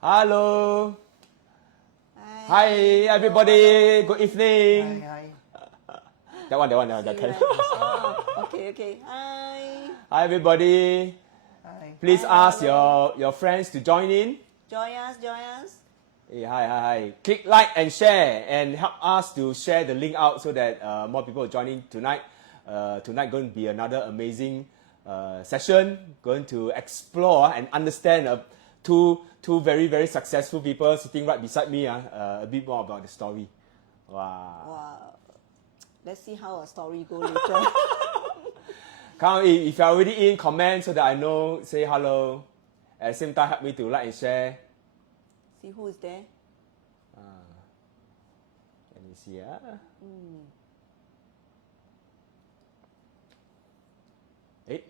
Hello. Hi. Hi, everybody. Good evening. Hi. That one. Okay. Hi. Hi, everybody. Hi. Please Hi, ask hello. your friends to join in. Join us. Hey, hi. Click like and share and help us to share the link out so that more people will join in tonight. Tonight going to be another amazing session. Going to explore and understand two very successful people sitting right beside me. A bit more about the story. Wow. Let's see how our story go later. Come on, if you're already in, comment so that I know. Say hello. At the same time, help me to like and share. See who is there. Let me see. Hey,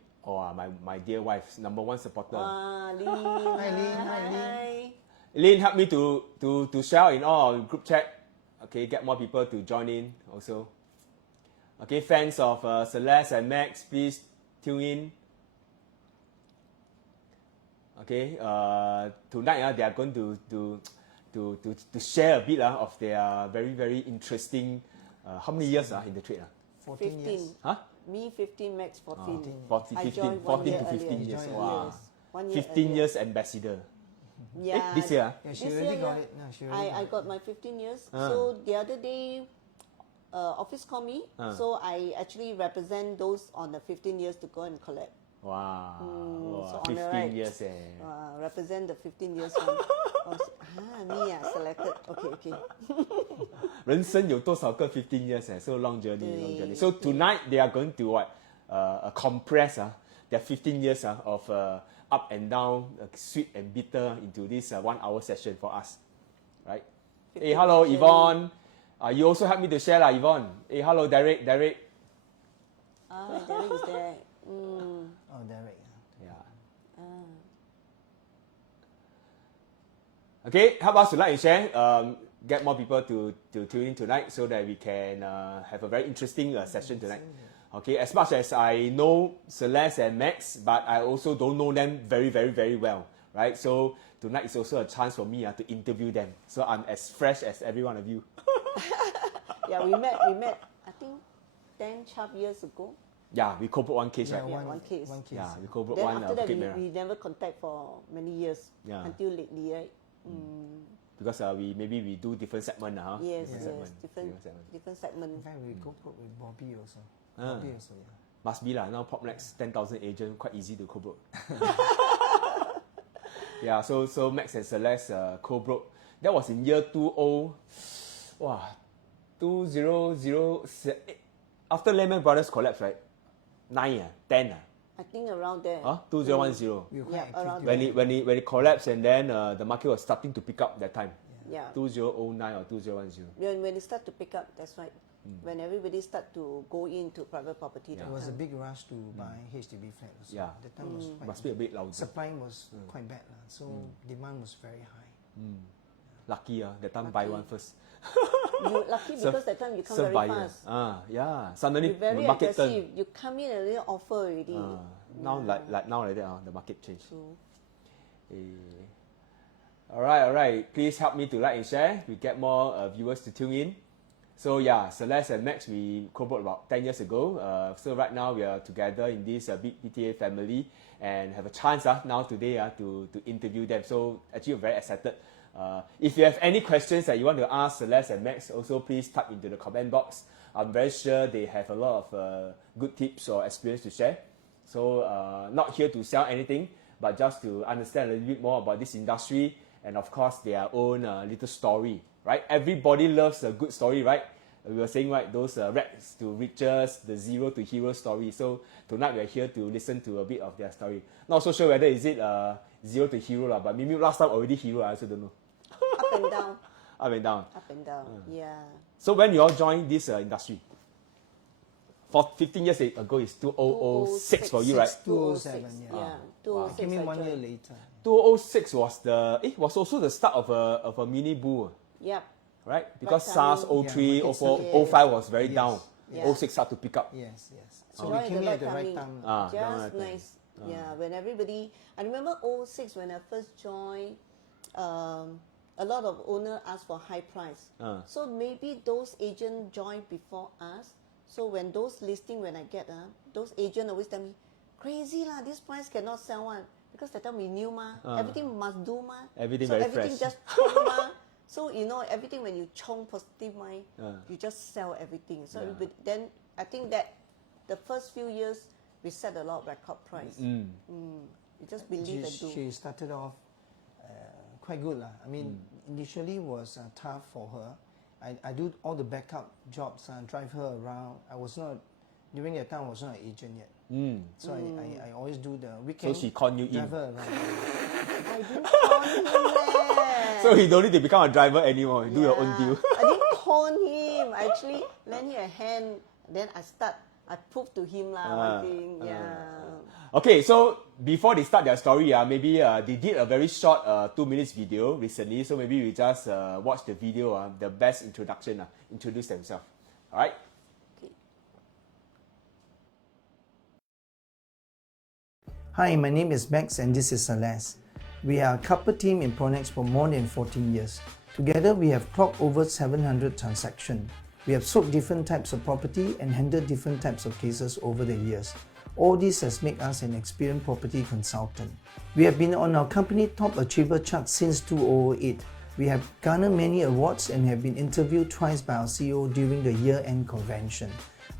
my dear wife, number one supporter. Lynn. Hi. Lynn, help me to share in all our group chat. Okay, get more people to join in also. Okay, fans of Celeste and Max, please tune in. Okay, tonight they are going to share a bit of their very interesting. How many years in the trade? 14 years. Huh? Me 15, Max 14. 14 to 15 years. Wow. 1 year 15 earlier. years ambassador. Yeah. This year? This she already year, got it. No, she already I got my 15 years. So the other day, office called me. So I actually represent those on the 15 years to go and collect. Wow. So 15 right. years. Represent the 15 years one. Me selected. Okay. 人生有多少个 15 years? So long journey. So tonight they are going to compress their 15 years of up and down, sweet and bitter into this 1 hour session for us. Right? Hey, hello Yvonne. You also help me to share Yvonne. Hey, hello Derek. Derek is there. Oh, Derek. Yeah. Okay, help us to like and share. Get more people to tune in tonight so that we can have a very interesting session tonight. Okay, as much as I know Celeste and Max, but I also don't know them very well, right? So tonight is also a chance for me to interview them. So I'm as fresh as every one of you. Yeah, we met. I think 10, 12 years ago. Yeah, we co-broke one case, right? One case. Yeah, we co-broke then one. after that, we never contact for many years. Yeah. Until lately, right? Because we do different segment, Yes, different In segment. fact, we co-broke with Bobby also. Bobby also, yeah. Must be now PropNex 10,000 agent, quite easy to co-broke. Yeah, so Max and Celeste co-broke. That was in year 2007. After Lehman Brothers collapse, right? 9, 10. I think around there. 2010. We were quite Yeah, active around during When it collapsed and then the market was starting to pick up that time. Yeah. 2009 or 2010. When it start to pick up, that's right. When everybody start to go into private property, There was a big rush to buy HDB flat also. Yeah. That time was quite Must be a bit louder. supply was quite bad, so demand was very high. Lucky that time buy one first. You lucky because that time you come very fast. Yeah. Suddenly You very market aggressive. turned. You come in and really offer already. Now like that, the market changed. True. All right. Please help me to like and share. We get more viewers to tune in. So yeah, Celeste and Max, we co-broke about 10 years ago. So right now we are together in this big PTA family and have a chance now today to interview them. So actually we're very excited. If you have any questions that you want to ask Celeste and Max, also please type into the comment box. I'm very sure they have a lot of good tips or experience to share. So not here to sell anything, but just to understand a little bit more about this industry and of course their own little story, right? Everybody loves a good story, right? We were saying, right, those rags to riches, the zero to hero story. So tonight we are here to listen to a bit of their story. Not so sure whether is it zero to hero, but maybe last time already hero, I also don't know. Up and down. Up and down. Up and down. Yeah. So when you all joined this industry? For 15 years ago is 2006 for you, right? 2007, Yeah. 2006. I came in I 1 year joined. later. 2006 was also the start of a mini bull, Yep. right? Because Right SARS timing. 03, Yeah, 04, yes. 05 was very Yes. down. Yeah. 06 started to pick up. Yes. So Joined we came in at the right time. Just nice. Yeah, when everybody, I remember 06 when I first joined, a lot of owner ask for high price. So maybe those agent join before us. So when those listing, when I get those agent always tell me, crazy lah, this price cannot sell one. Because that time we knew everything must do Everything so very everything fresh. just chong So you know everything when you chong positive mind, you just sell everything. So then I think that the first few years we set a lot of record price. You just believe and do. She started off quite good lah. I mean, initially was tough for her. I do all the backup jobs and drive her around. I was not during that time. I was not an agent yet. So I always do the weekend. So she conned you in. Drive her around. I didn't con him leh. So he don't need to become a driver anymore. Do your own deal. I didn't con him. I actually lend him a hand. Then I proved to him one thing. Okay, so before they start their story, maybe they did a very short 2 minutes video recently. So maybe we just watch the video, the best introduction, introduce themselves. All right? Okay. Hi, my name is Max and this is Celeste. We are a couple team in PropNex for more than 14 years. Together we have clocked over 700 transactions. We have sold different types of property and handled different types of cases over the years. All this has made us an experienced property consultant. We have been on our company top achiever chart since 2008. We have garnered many awards and have been interviewed twice by our CEO during the year-end convention.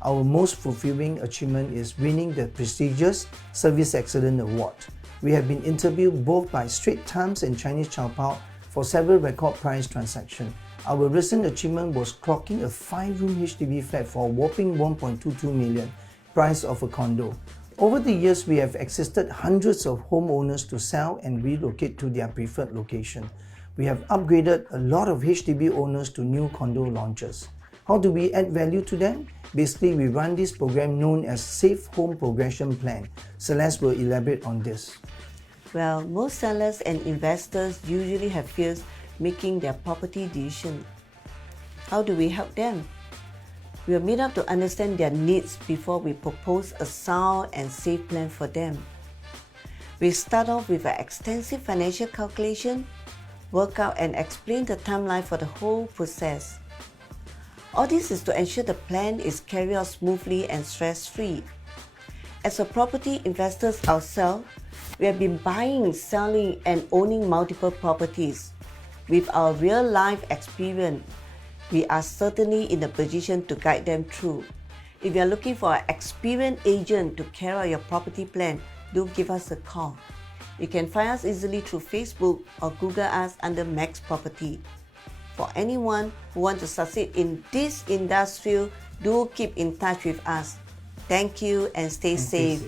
Our most fulfilling achievement is winning the prestigious Service Excellence Award. We have been interviewed both by Straits Times and Chinese Chaopao for several record price transactions. Our recent achievement was clocking a 5-room HDB flat for a whopping 1.22 million, price of a condo. Over the years, we have assisted hundreds of homeowners to sell and relocate to their preferred location. We have upgraded a lot of HDB owners to new condo launches. How do we add value to them? Basically, we run this program known as Safe Home Progression Plan. Celeste will elaborate on this. Well, most sellers and investors usually have fears making their property decision. How do we help them? We will meet up to understand their needs before we propose a sound and safe plan for them. We start off with an extensive financial calculation, work out and explain the timeline for the whole process. All this is to ensure the plan is carried out smoothly and stress-free. As a property investors ourselves, we have been buying, selling and owning multiple properties. With our real-life experience, we are certainly in a position to guide them through. If you are looking for an experienced agent to carry out your property plan, do give us a call. You can find us easily through Facebook or Google us under Max Property. For anyone who wants to succeed in this industry, do keep in touch with us. Thank you and stay safe.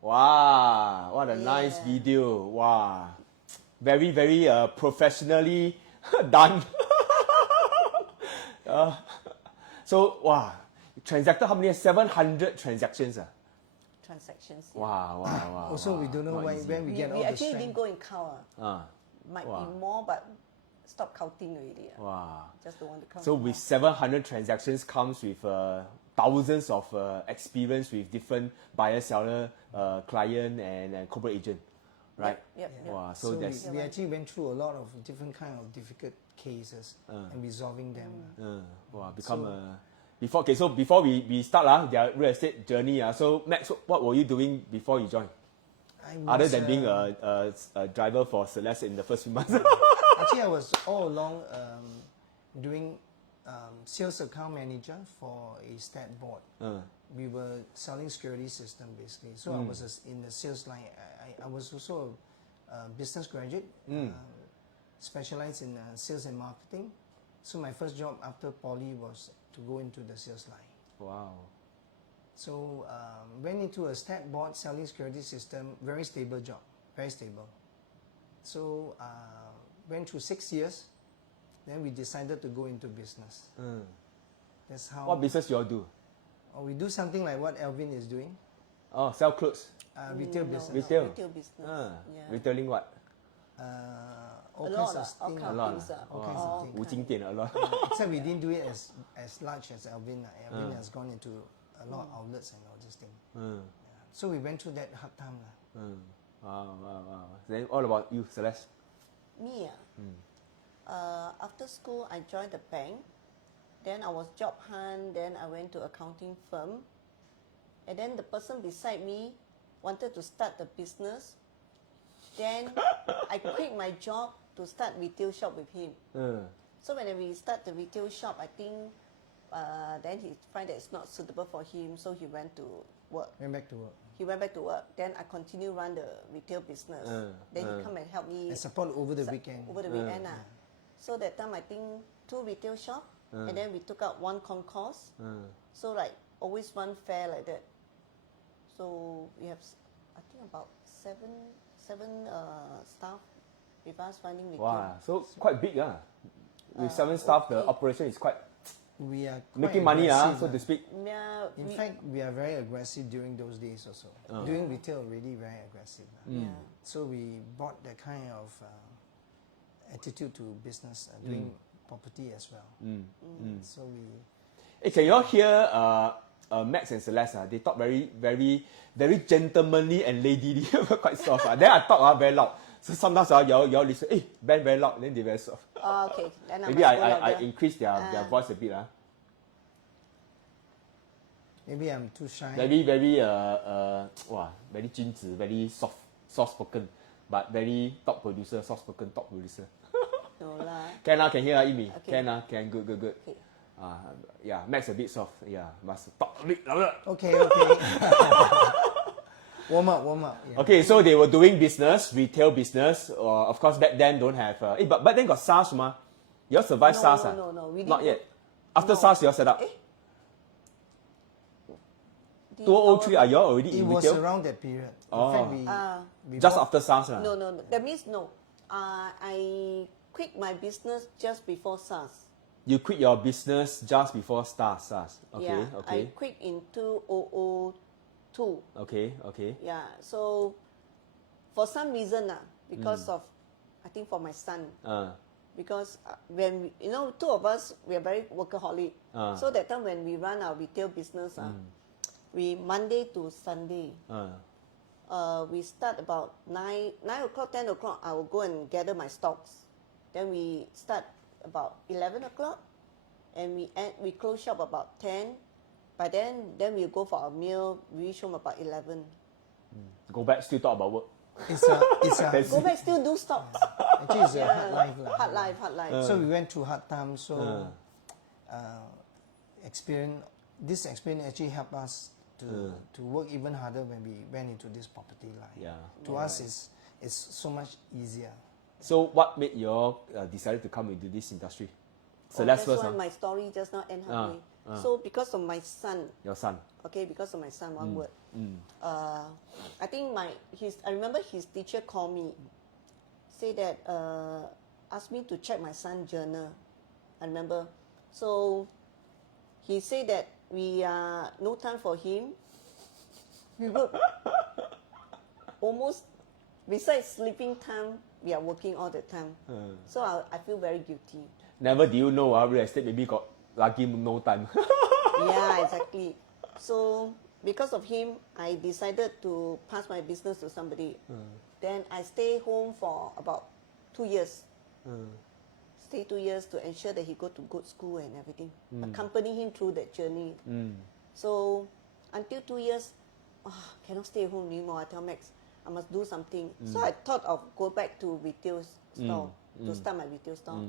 Wow, what a nice video. Wow. Very, very professionally done. So, wow. Transacted how many? 700 transactions. Transactions. Wow. Also, we don't know when we get all we the actually strength. didn't go and count. Might be more, but stop counting already. Wow. Just don't want to count. So with 700 transactions comes with thousands of experience with different buyer, seller, client and corporate agent, right? Yep. Wow. So that's we actually went through a lot of different kind of difficult cases and resolving them. wow. Become a before we start their real estate journey. So Max, what were you doing before you joined? Other than being a driver for Celeste in the first few months. Actually, I was all along doing sales account manager for a stat board. We were selling security system basically. So I was in the sales line. I was also a business graduate, specialized in sales and marketing. So my first job after poly was to go into the sales line. Wow. So went into a stat board selling security system, very stable job, very stable. So went through 6 years, then we decided to go into business. That's how. What business you all do? We do something like what Alvin is doing. Oh, sell clothes. Retail business. Retail. Retail business. Retailing what? all A kinds lot of lah, all things. kind A lot things lah. All kinds of things. 无经典 a lot. Except we didn't do it as large as Alvin. Alvin has gone into a lot of outlets and all this thing. Yeah. So we went through that hard time. Wow. Then all about you, Celeste. Me, after school, I joined the bank. Then I was job hunt. Then I went to accounting firm. And then the person beside me wanted to start the business. Then I quit my job to start retail shop with him. So when we start the retail shop, I think then he find that it's not suitable for him, so he went to work. Went back to work. He went back to work. Then I continue run the retail business. Then he come and help me. And support over the weekend. Over the weekend. So that time I think 2 retail shop, and then we took out 1 concourse. So like always run fair like that. So we have, I think about seven staff with us running retail. Wow, so quite big. With 7 staff, the operation is quite We are quite making money, aggressive, so to speak. Yeah, In fact, we are very aggressive during those days also. Doing retail, really very aggressive. yeah. So we bought that kind of attitude to business, doing property as well. So we. Hey, can you all hear Max and Celeste? They talk very, very, very gentlemanly and ladily, quite soft. Then I talk very loud. So sometimes you all listen, hey, Ben very loud, then they very soft. Oh, okay. Then Maybe must go I louder. increase their voice a bit. Maybe I'm too shy. Very, very, very 君子, very soft spoken, but very top producer, soft spoken top producer. No lah. Can hear Amy? Okay. Can, good. Okay. Yeah, Max a bit soft. Yeah, must talk a bit louder. Okay. warm up. Yeah. Okay, so they were doing business, retail business. Of course, back then don't have. But then got SARS, ma. You all survived SARS? No. We Not didn't yet. After no. SARS, you all set up. 2003, are you all already It in was retail? around that period. Oh. In fact, we Just bought- after SARS, lah. No. That means no. I quit my business just before SARS. You quit your business just before SARS. Okay, Yeah, okay, I quit in 2002. okay. Yeah, so for some reason, because of, I think for my son, because when we, 2 of us, we are very workaholic. So that time when we run our retail business, we Monday to Sunday, we start about 9 o'clock, 10 o'clock, I will go and gather my stocks. Then we start about 11 o'clock, and we close shop about 10. By then we'll go for our meal, we reach home about 11. Go back, still talk about work. It's a Go back, still do stocks. actually it's a hard life. lah. Hard life. So we went through hard times. So this experience actually helped us to work even harder when we went into this property life. Yeah. To us, it's so much easier. So what made you all decided to come into this industry? Celeste That's first, why my story just now end halfway. So because of my son, your son. okay, because of my son, one word. I think I remember his teacher called me, say that, asked me to check my son's journal. I remember. So he said that we are no time for him. We work almost, besides sleeping time, we are working all the time. So I feel very guilty. Never do you know real estate maybe got lucky no time. Yeah, exactly. So because of him, I decided to pass my business to somebody. Then I stay home for about 2 years. Stay 2 years to ensure that he go to good school and everything. Accompany him through that journey. So until 2 years, cannot stay home anymore. I tell Max, I must do something. So I thought of go back to retail store, to start my retail store.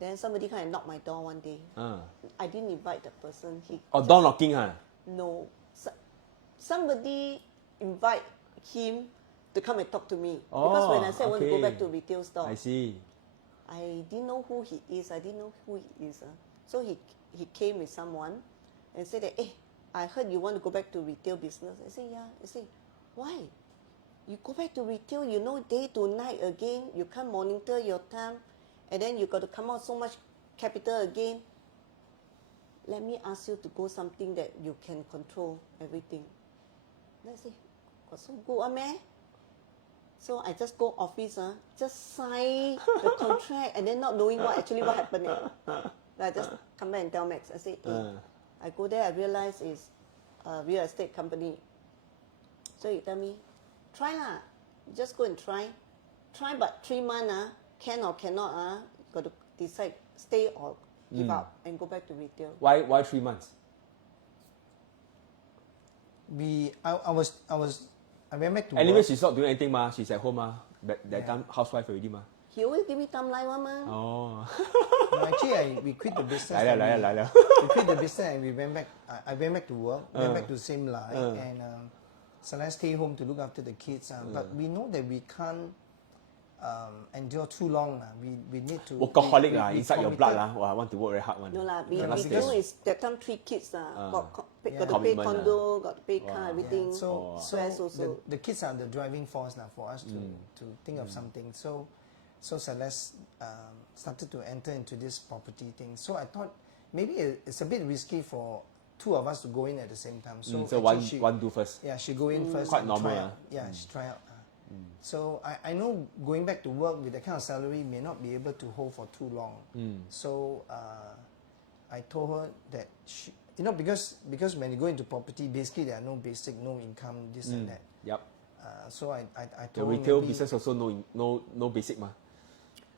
Then somebody come and knock my door one day. I didn't invite the person. Door knocking, No. Somebody invite him to come and talk to me. Because when I said I want to go back to retail store, I see. I didn't know who he is. So he came with someone and said that, hey, I heard you want to go back to retail business. I said, yeah. I said, why? You go back to retail, day to night again. You can't monitor your time. And then you got to come out so much capital again. Let me ask you to go something that you can control everything. Then I say, got so good, man. So I just go office, just sign the contract and then not knowing what happened. I just come back and tell Max. I say, I go there, I realize it's a real estate company. So he tell me, try lah. Just go and try. Try but 3 months, can or cannot, got to decide, stay or give up and go back to retail. Why 3 months? I went back to Anyway, work. she's not doing anything ma. She's at home ma. That time housewife already ma. He always give me timeline one ma. Oh. No, actually, we quit the business. Like. We quit the business and we went back. I went back to work. Went back to the same line and Celeste stay home to look after the kids. But we know that we can't endure too long. We need to. Workaholic we inside your blood committed. I want to work very hard one. No lah, we Cannot do stay. is that time 3 kids got to pay Commitment, condo, got to pay car, everything. So Stress also. the kids are the driving force now for us to think of something. So Celeste started to enter into this property thing. So I thought maybe it's a bit risky for 2 of us to go in at the same time. So, So one do first. Yeah, she go in first. Quite and normal, try out. Yeah, she try out. So I know going back to work with that kind of salary may not be able to hold for too long. So I told her that she, because when you go into property, basically there are no basic, no income, this and that. Yep. So I The told her retail maybe, business also no basic ma.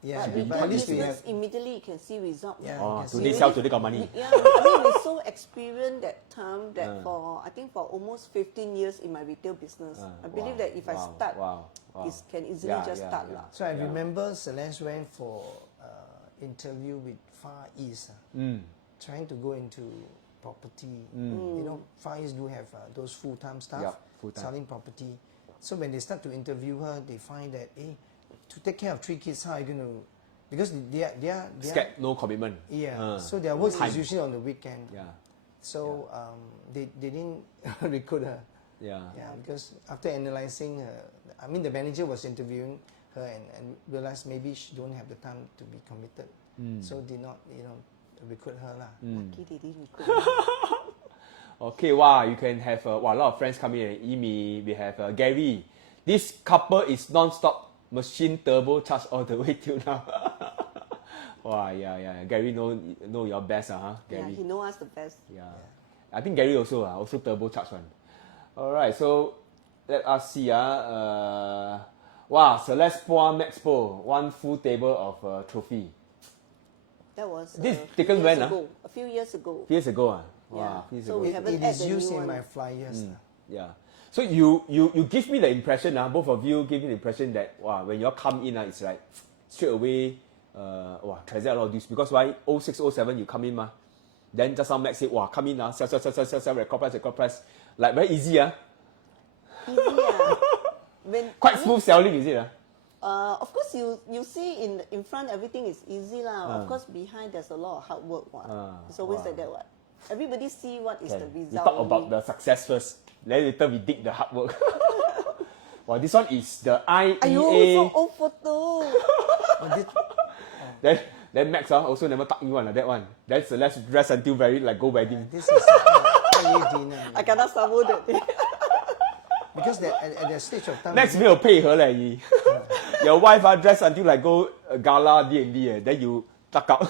yeah, But but retail at least we business, have. immediately you can see result. Yeah, Oh, you can today see. sell, today got money. Yeah, I mean we're so experienced that time that I think for almost 15 years in my retail business, I believe that if I start, it can easily just start lah. So I remember Celeste went for interview with Far East, trying to go into property. You know, Far East do have those full-time staff Yup, full-time. selling property. So when they start to interview her, they find that to take care of 3 kids, how are you going to? Because they are Scared, no commitment. yeah. So their work Time. is usually on the weekend. Yeah. So they didn't recruit her. Yeah. Yeah, because after analyzing her, I mean the manager was interviewing her and realized maybe she don't have the time to be committed, so did not recruit her lah. Lucky they didn't recruit. Okay, wow, you can have a lot of friends coming in. Amy, we have Gary. This couple is non-stop machine turbo charge all the way till now. Wow, yeah. Gary know your best, Yeah, Gary. he know us the best. Yeah. I think Gary also turbo charge one. Alright, so let us see. Wow, Celeste Max Po, 1 full table of trophy. That was This taken when, a few years ago. Few years ago. Yeah. Wow, few years So ago. we haven't It add is the used new in one. my flyers. Yeah. So you give me the impression, both of you give me the impression that wow, when you all come in, it's like straight away, transact a lot of this because why 06, 07 you come in then just now Max said, wow, come in sell, record price, like very easy Easy, when quite smooth selling, is it of course you see in front everything is easy lah. Of course behind there's a lot of hard work. It's always like that. Everybody see what is the We result. talk about only. the success first, then later we dig the hard work. Wow, this one is the IEA. Aiyo, so old photo. Then Max also never tuck in one that one. Then Celeste dress until very like go wedding. This is early dinner. I cannot sabo that. Because at that stage of time, Max 没有配合嘞你。Your wife dress until like go gala D&D then you tuck out.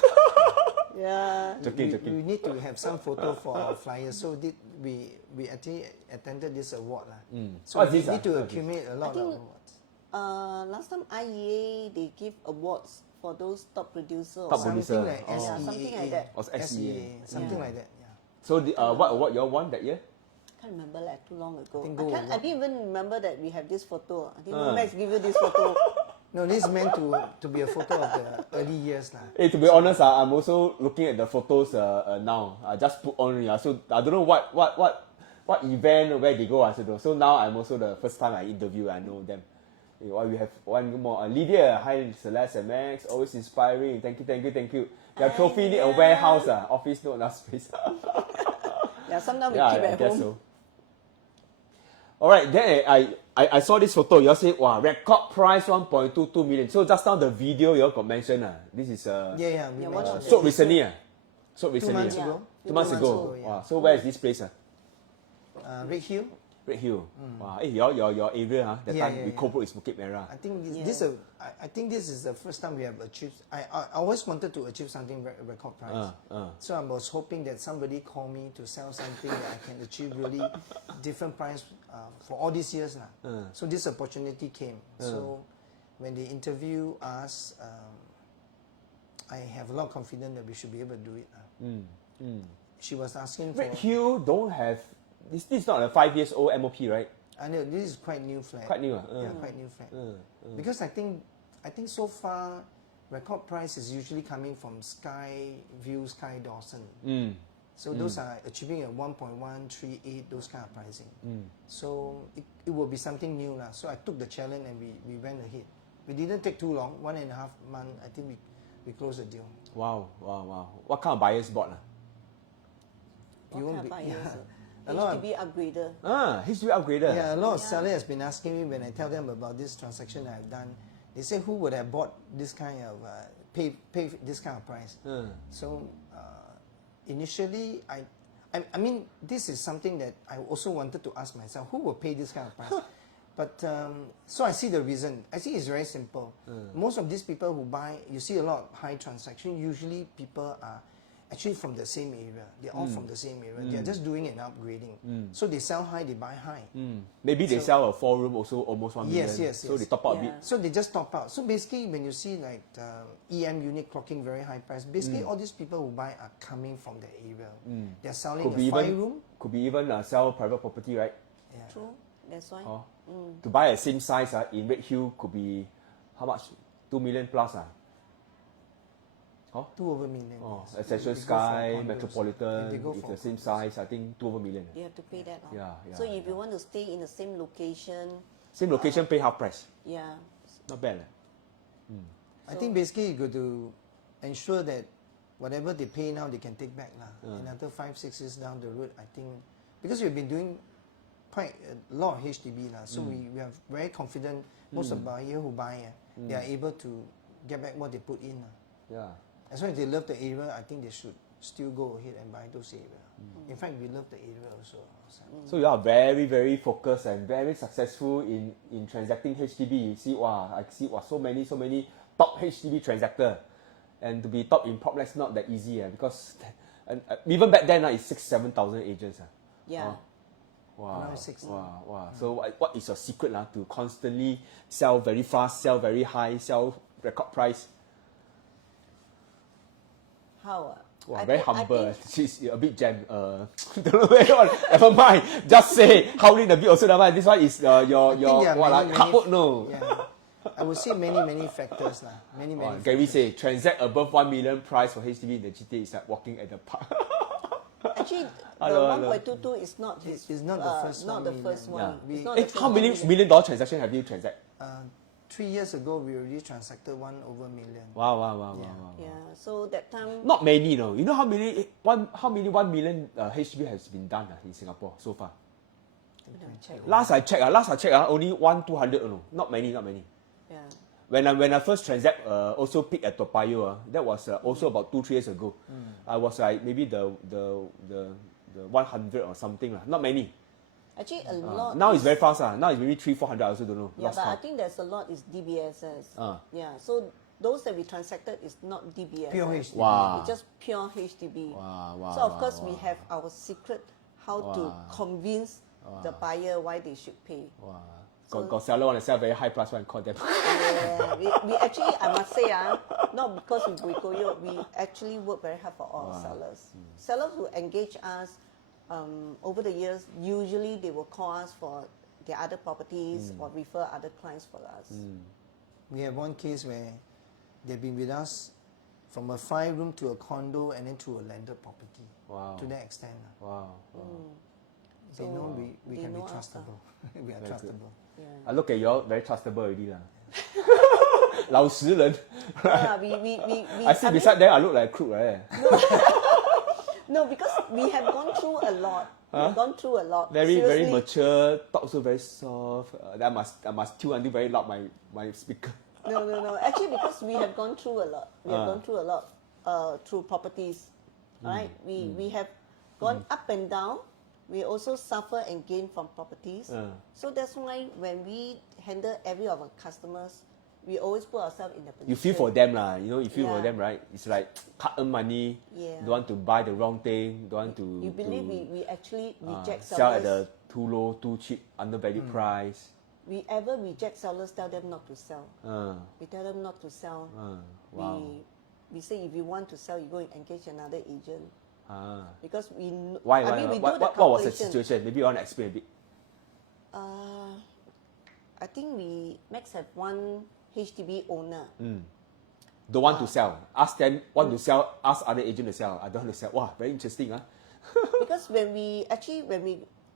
Yeah. Joking. we need to have some photo for our flyers. So we actually attended this award lah. So What's we this, need to What's accumulate a lot of awards. Last time IEA they give awards for those top producers. Top Something producer. like Oh. SEA. Yeah, something like that. Or SEA. Something Yeah. like that. Yeah. So what award you all won that year? Can't remember too long ago. think I didn't even remember that we have this photo. I didn't know Max give you this photo. No, this is meant to be a photo of the early years lah. Hey, to be honest, I'm also looking at the photos now. I just put on, so I don't know what event where they go. So now I'm also the first time I interview. I know them. We have one more. Lydia, hi Celeste and Max, always inspiring. Thank you. Your trophy need a warehouse, office not enough space. Yeah, sometimes we Yeah, keep I at guess home. so. Alright, then I saw this photo. You all say, wow, record price 1.22 million. So just now the video you all got mentioned. This is Yeah. We Yeah, mentioned one of that. the- sold recently. Sold recently. months ago. 2 months ago. Yeah. Wow. So where is this place? Red Hill. Red Hill. Wow. Hey, your area, huh? That Yeah, time yeah, we yeah. co-broke is Bukit Merah. I think I think this is the first time we have achieved. I always wanted to achieve something record price. So I was hoping that somebody call me to sell something that I can achieve really different price for all these years now. So this opportunity came. So when they interview us, I have a lot of confidence that we should be able to do it. She was asking for. Red Hill don't have this is not a 5 years old MOP, right? I know this is quite new flat. Quite new. Yeah, quite new flat. Because I think so far, record price is usually coming from Sky View, Sky Dawson. So those are achieving a 1.138, those kind of pricing. So it will be something new lah. So I took the challenge and we went ahead. We didn't take too long, 1.5 months. I think we closed the deal. Wow. What kind of buyers bought? What kind of buyers? A lot HDB upgrader. HDB upgrader. Yeah, a lot of sellers has been asking me when I tell them about this transaction I've done. They say who would have bought this kind of pay this kind of price. So initially, I mean this is something that I also wanted to ask myself: who will pay this kind of price? But so I see the reason. I think it's very simple. Most of these people who buy, you see a lot of high transaction. Usually people are actually from the same area. They're all from the same area. They're just doing an upgrading. So they sell high, they buy high. Maybe they sell a 4-room also almost 1 million. Yes. So they top up a bit. So they just top out. So basically, when you see like EM unit clocking very high price, basically all these people who buy are coming from the area. They're selling a 5-room. Could be even sell private property, right? Yeah. True. That's why. To buy a same size in Red Hill could be how much? 2 million plus. 2 over million. Essential They go for Sky, condos. Metropolitan, They go if for the same size, I think 2 over million. You have to pay that off. Yeah, So if you want to stay in the same location, Same location, pay half price. yeah. Not bad. I think basically you got to ensure that whatever they pay now they can take back another 5-6 years down the road. I think because we've been doing quite a lot of HDB so we are very confident. Most of the buyers who buy, they are able to get back what they put in. Yeah. As long as they love the area, I think they should still go ahead and buy those areas. In fact, we love the area also. So you are very, very focused and very successful in transacting HDB. You see, I see so many top HDB transactor, and to be top in PropNex not that easy because even back then it's 6,000-7,000 agents. Yeah. Wow. Around 6. Wow. So what is your secret to constantly sell very fast, sell very high, sell record price? How? Wow, very humble. She's a bit jam. Don't know where on. Never mind. Just say howling a bit also. Never mind. This one is your hard work. No. Yeah. I would say many factors Many. Gary say transact above 1 million price for HDB in the GTA is like walking at the park. Actually, the 1.22 is not his. It's not the first not one. the first one. We- It's not the How many first million dollar transaction have you transacted? 3 years ago, we already transacted 1 over million. Wow. Yeah. So that time. Not many, no. You know how many 1 million HDB has been done in Singapore so far? Last I checked, only 1-200. No, not many. Yeah. When I first transact, also picked at Toa Payoh, that was also about 2-3 years ago. I was like maybe the 100 or something Not many. Actually, a lot. Now it's very fast Now it's maybe 300-400. I also don't know. Yeah, but I think there's a lot is DBSS. Yeah. So those that we transacted is not DBSS. Pure HDB. Wow. It's just pure HDB. Wow. So of course we have our secret how to convince the buyer why they should pay. Wow. Got seller want to sell very high price one, call them. Yeah, we actually, I must say, not because we Goyo, we actually work very hard for all sellers. Sellers who engage us over the years, usually they will call us for their other properties or refer other clients for us. We have one case where they've been with us from a 5-room to a condo and then to a landed property. Wow. To that extent. Wow. They know we they can be know us, trustable. We are trustable. Yeah. I look at you all very trustable already 老实人. I sit beside them, I look like a crook, right? No, because we have gone through a lot. We've gone through a lot. Very Seriously. mature, talk also very soft. I must tune until very loud my speaker. No. Actually, because we have gone through a lot. We have gone through a lot through properties. Right? We have gone up and down. We also suffer and gain from properties. So that's why when we handle every of our customers, we always put ourselves in the position. You feel for them lah, you feel for Yeah. them, right? It's like cut-earned money, Yeah. don't want to buy the wrong thing, don't want to You believe we actually reject sell at sellers? the too low, too cheap, undervalued price. We ever reject sellers, tell them not to sell. We tell them not to sell. Wow. We say if you want to sell, you go and engage another agent. Because we Why? I mean, we do what the was the calculation. situation? Maybe you want to explain a bit. I think Max have one HDB owner. Don't want to sell. Ask them want to sell. Ask other agent to sell. I don't want to sell. Wow, very interesting, huh? Because when we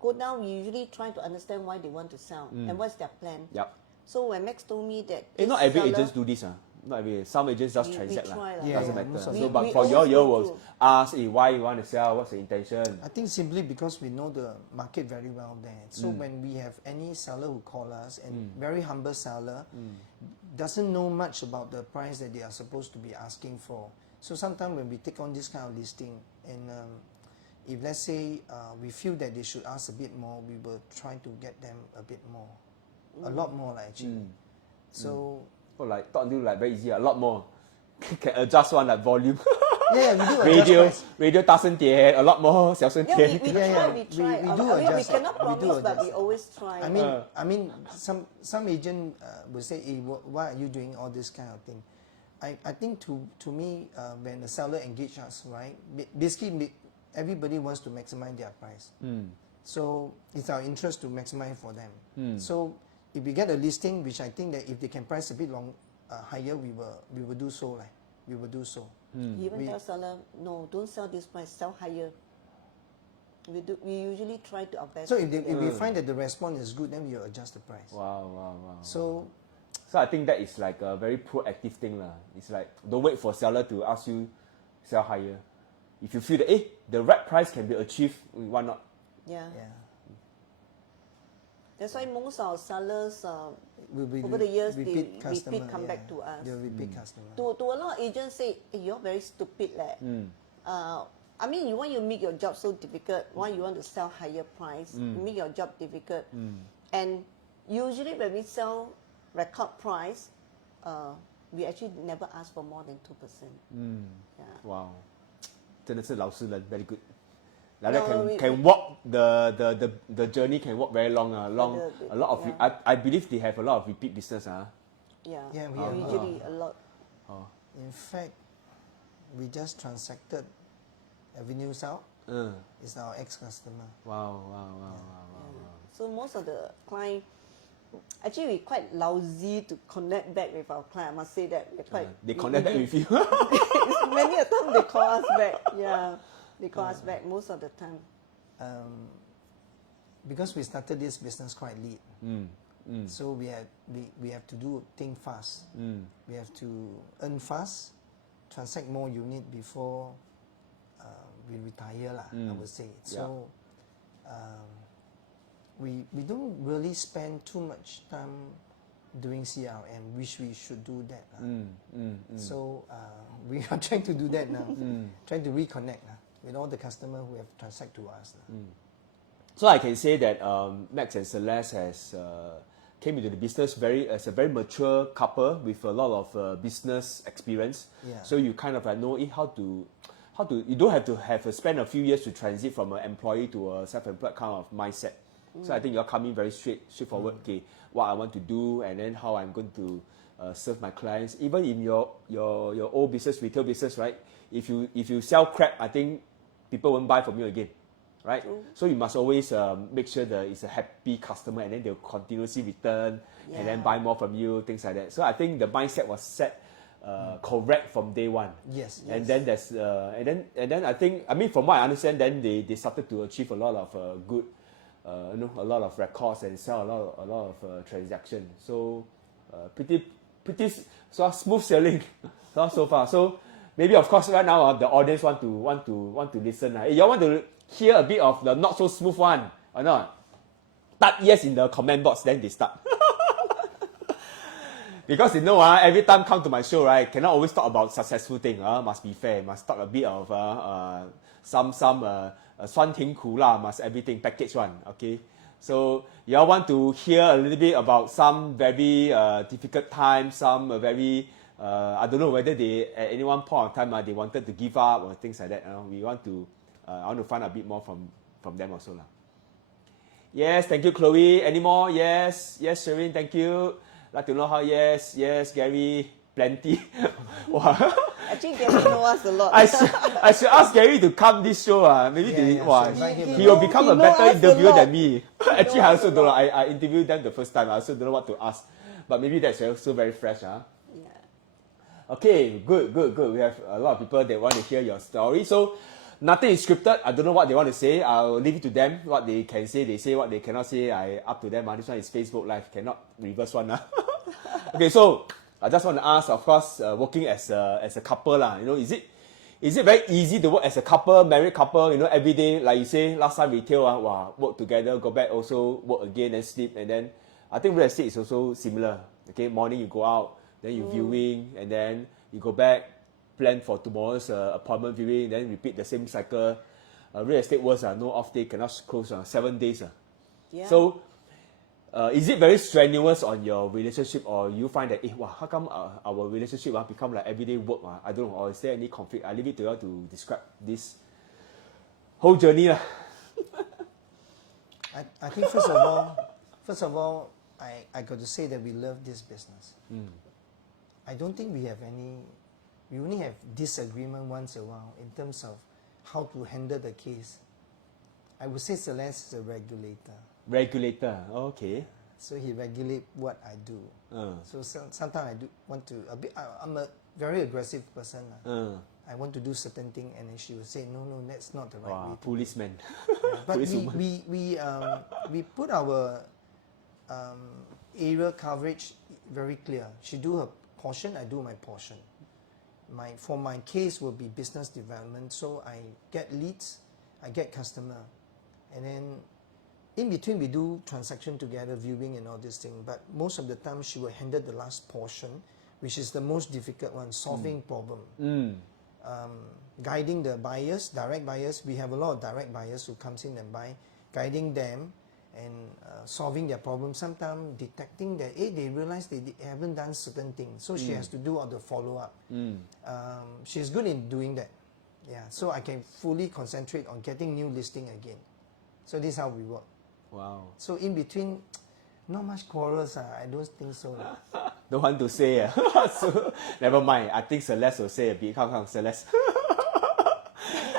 go down, we usually try to understand why they want to sell and what's their plan. Yep. So when Max told me that Not this every seller- agent do this, Not every. Some agents just We transact, try lah. Yeah, Doesn't yeah, matter. most of So, them. but We for you always go will through. ask, why you want to sell? What's the intention? I think simply because we know the market very well there. So when we have any seller who call us, and very humble seller, doesn't know much about the price that they are supposed to be asking for. So sometimes when we take on this kind of listing, and if let's say we feel that they should ask a bit more, we will try to get them a bit more, a lot more actually. So Oh, like talk until like very easy. A lot more. Can adjust one like volume. yeah, we do adjust radio price. radio 大声点 a lot more 小声 Yeah, 点 we Yeah, try, yeah. we try. We do I mean, we adjust. cannot We do promise, but we adjust. always try. I mean, some agent will say, hey, why are you doing all this kind of thing? I think to me, when the seller engage us, right, basically everybody wants to maximize their price. So it's our interest to maximize for them. So if we get a listing, which I think that if they can price a bit higher, we will do so. We will do so. He even tell seller, no, don't sell this price, sell higher. We usually try to our best. So to if do that. we find that the response is good, then we will adjust the price. Wow. So So I think that is like a very proactive thing lah. It's like don't wait for seller to ask you sell higher. If you feel that the right price can be achieved, why not? Yeah. yeah, That's why most of our sellers, we over the years, they repeat customer, come back to us. They're repeat customer. To a lot of agents say, hey, you're very stupid leh. I mean, you want you make your job so difficult. Why you want to sell higher price? You make your job difficult. And usually when we sell record price, we actually never ask for more than 2%. Yeah. Wow. 真的是老实人 very good. Like that No, can walk the journey can walk very long. A lot of yeah. I believe they have a lot of repeat business. Yeah, Yeah, we have usually a lot. In fact, we just transacted Avenue South. It's our ex-customer. Wow. So most of the client, actually we're quite lousy to connect back with our client. I must say that we're quite. They connect back with you. Many a time they call us back. Yeah, they call us back most of the time. Because we started this business quite late, so we have to do things fast. We have to earn fast, transact more unit before we retire lah. I would say. So we don't really spend too much time doing CRM, which we should do that. So we are trying to do that now, trying to reconnect with all the customers who have transacted to us. So I can say that Max and Celeste has came into the business as a very mature couple with a lot of business experience. Yeah. So you kind of like know how to you don't have to spend a few years to transit from an employee to a self-employed kind of mindset. So I think you're coming very straightforward. Okay, what I want to do and then how I'm going to serve my clients. Even in your old business, retail business, right? If you sell crap, I think people won't buy from you again. Right? So you must always make sure that it's a happy customer and then they'll continuously return and then buy more from you, things like that. So I think the mindset was set correct from day one. Yes. And then there's and then I think from what I understand, then they started to achieve a lot of good a lot of records and sell a lot of transactions. So pretty so smooth selling so far. So maybe of course right now the audience want to listen. Hey, y'all want to hear a bit of the not so smooth one or not? Type yes in the comment box, then they start. Because every time come to my show, right, cannot always talk about successful thing. Must be fair. Must talk a bit of some 酸甜苦辣 must everything package one. Okay, so you all want to hear a little bit about some very difficult times, some very I don't know whether they at any one point of time they wanted to give up or things like that. We want to I want to find a bit more from them also lah. Yes, thank you, Chloe. Any more? Yes, yes, Shereen, thank you. Like to know how? Yes, yes, Gary, plenty. Wow. Actually, Gary knows us a lot. I should ask Gary to come this show. Maybe he will become a better interviewer than me. Actually, I also don't know. I interviewed them the first time. I also don't know what to ask. But maybe that's also very fresh. Yeah. Okay, good. We have a lot of people that want to hear your story. So nothing is scripted. I don't know what they want to say. I'll leave it to them. What they can say, they say. What they cannot say, up to them. This one is Facebook Live. Cannot reverse one. Okay, so I just want to ask, of course, working as a couple, is it very easy to work as a couple, married couple, every day, like you say, last time retail, work together, go back, also work again, and sleep, and then I think real estate is also similar. Okay, morning you go out, then you viewing, and then you go back, plan for tomorrow's appointment viewing, then repeat the same cycle. Real estate was no off day, cannot close 7 days. Yeah. So, is it very strenuous on your relationship, or you find that, how come our relationship become like everyday work? I don't know, or is there any conflict? I leave it to you to describe this whole journey. I think first of all, I got to say that we love this business. I don't think we only have disagreement once in a while in terms of how to handle the case. I would say Celeste is a regulator. Regulator, okay. So he regulates what I do. So sometimes I do want to I'm a very aggressive person. I want to do certain thing, and then she will say, no, that's not the right way. Policeman. But we put our area coverage very clear. She do her portion, I do my portion. For my case will be business development. So I get leads, I get customer, and then in between we do transaction together, viewing and all this thing. But most of the time she will handle the last portion, which is the most difficult one, solving problem. Guiding the buyers, direct buyers. We have a lot of direct buyers who comes in and buy, guiding them and solving their problem. Sometimes detecting that they realize they haven't done certain things, so she has to do all the follow up. She's good in doing that. Yeah, so I can fully concentrate on getting new listing again. So this is how we work. Wow. So in between, not much quarrels. I don't think so. Don't want to say. So never mind. I think Celeste will say a bit. Come, Celeste.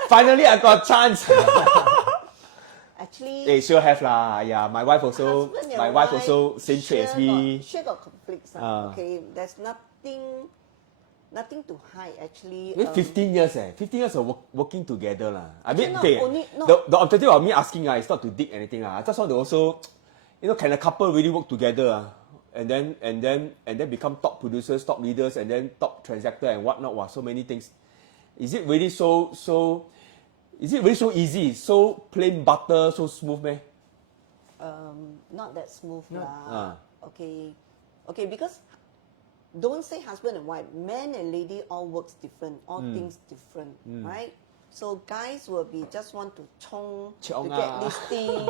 Finally, I got a chance. Actually, sure have lah. Yeah, my wife also. My wife also same trait as me. Sure got conflicts. Okay, there's nothing to hide actually. 15 years 15 years of working together lah. I mean, not the objective of me asking is not to dig anything. I just want to also, can a couple really work together and then become top producers, top leaders, and then top transactor and whatnot. Wow, so many things. Is it really so easy, so plain butter, so smooth, man? Not that smooth lah. Okay, because don't say husband and wife. Man and lady all works different, all things different, right? So guys will be just want to chong to get listing,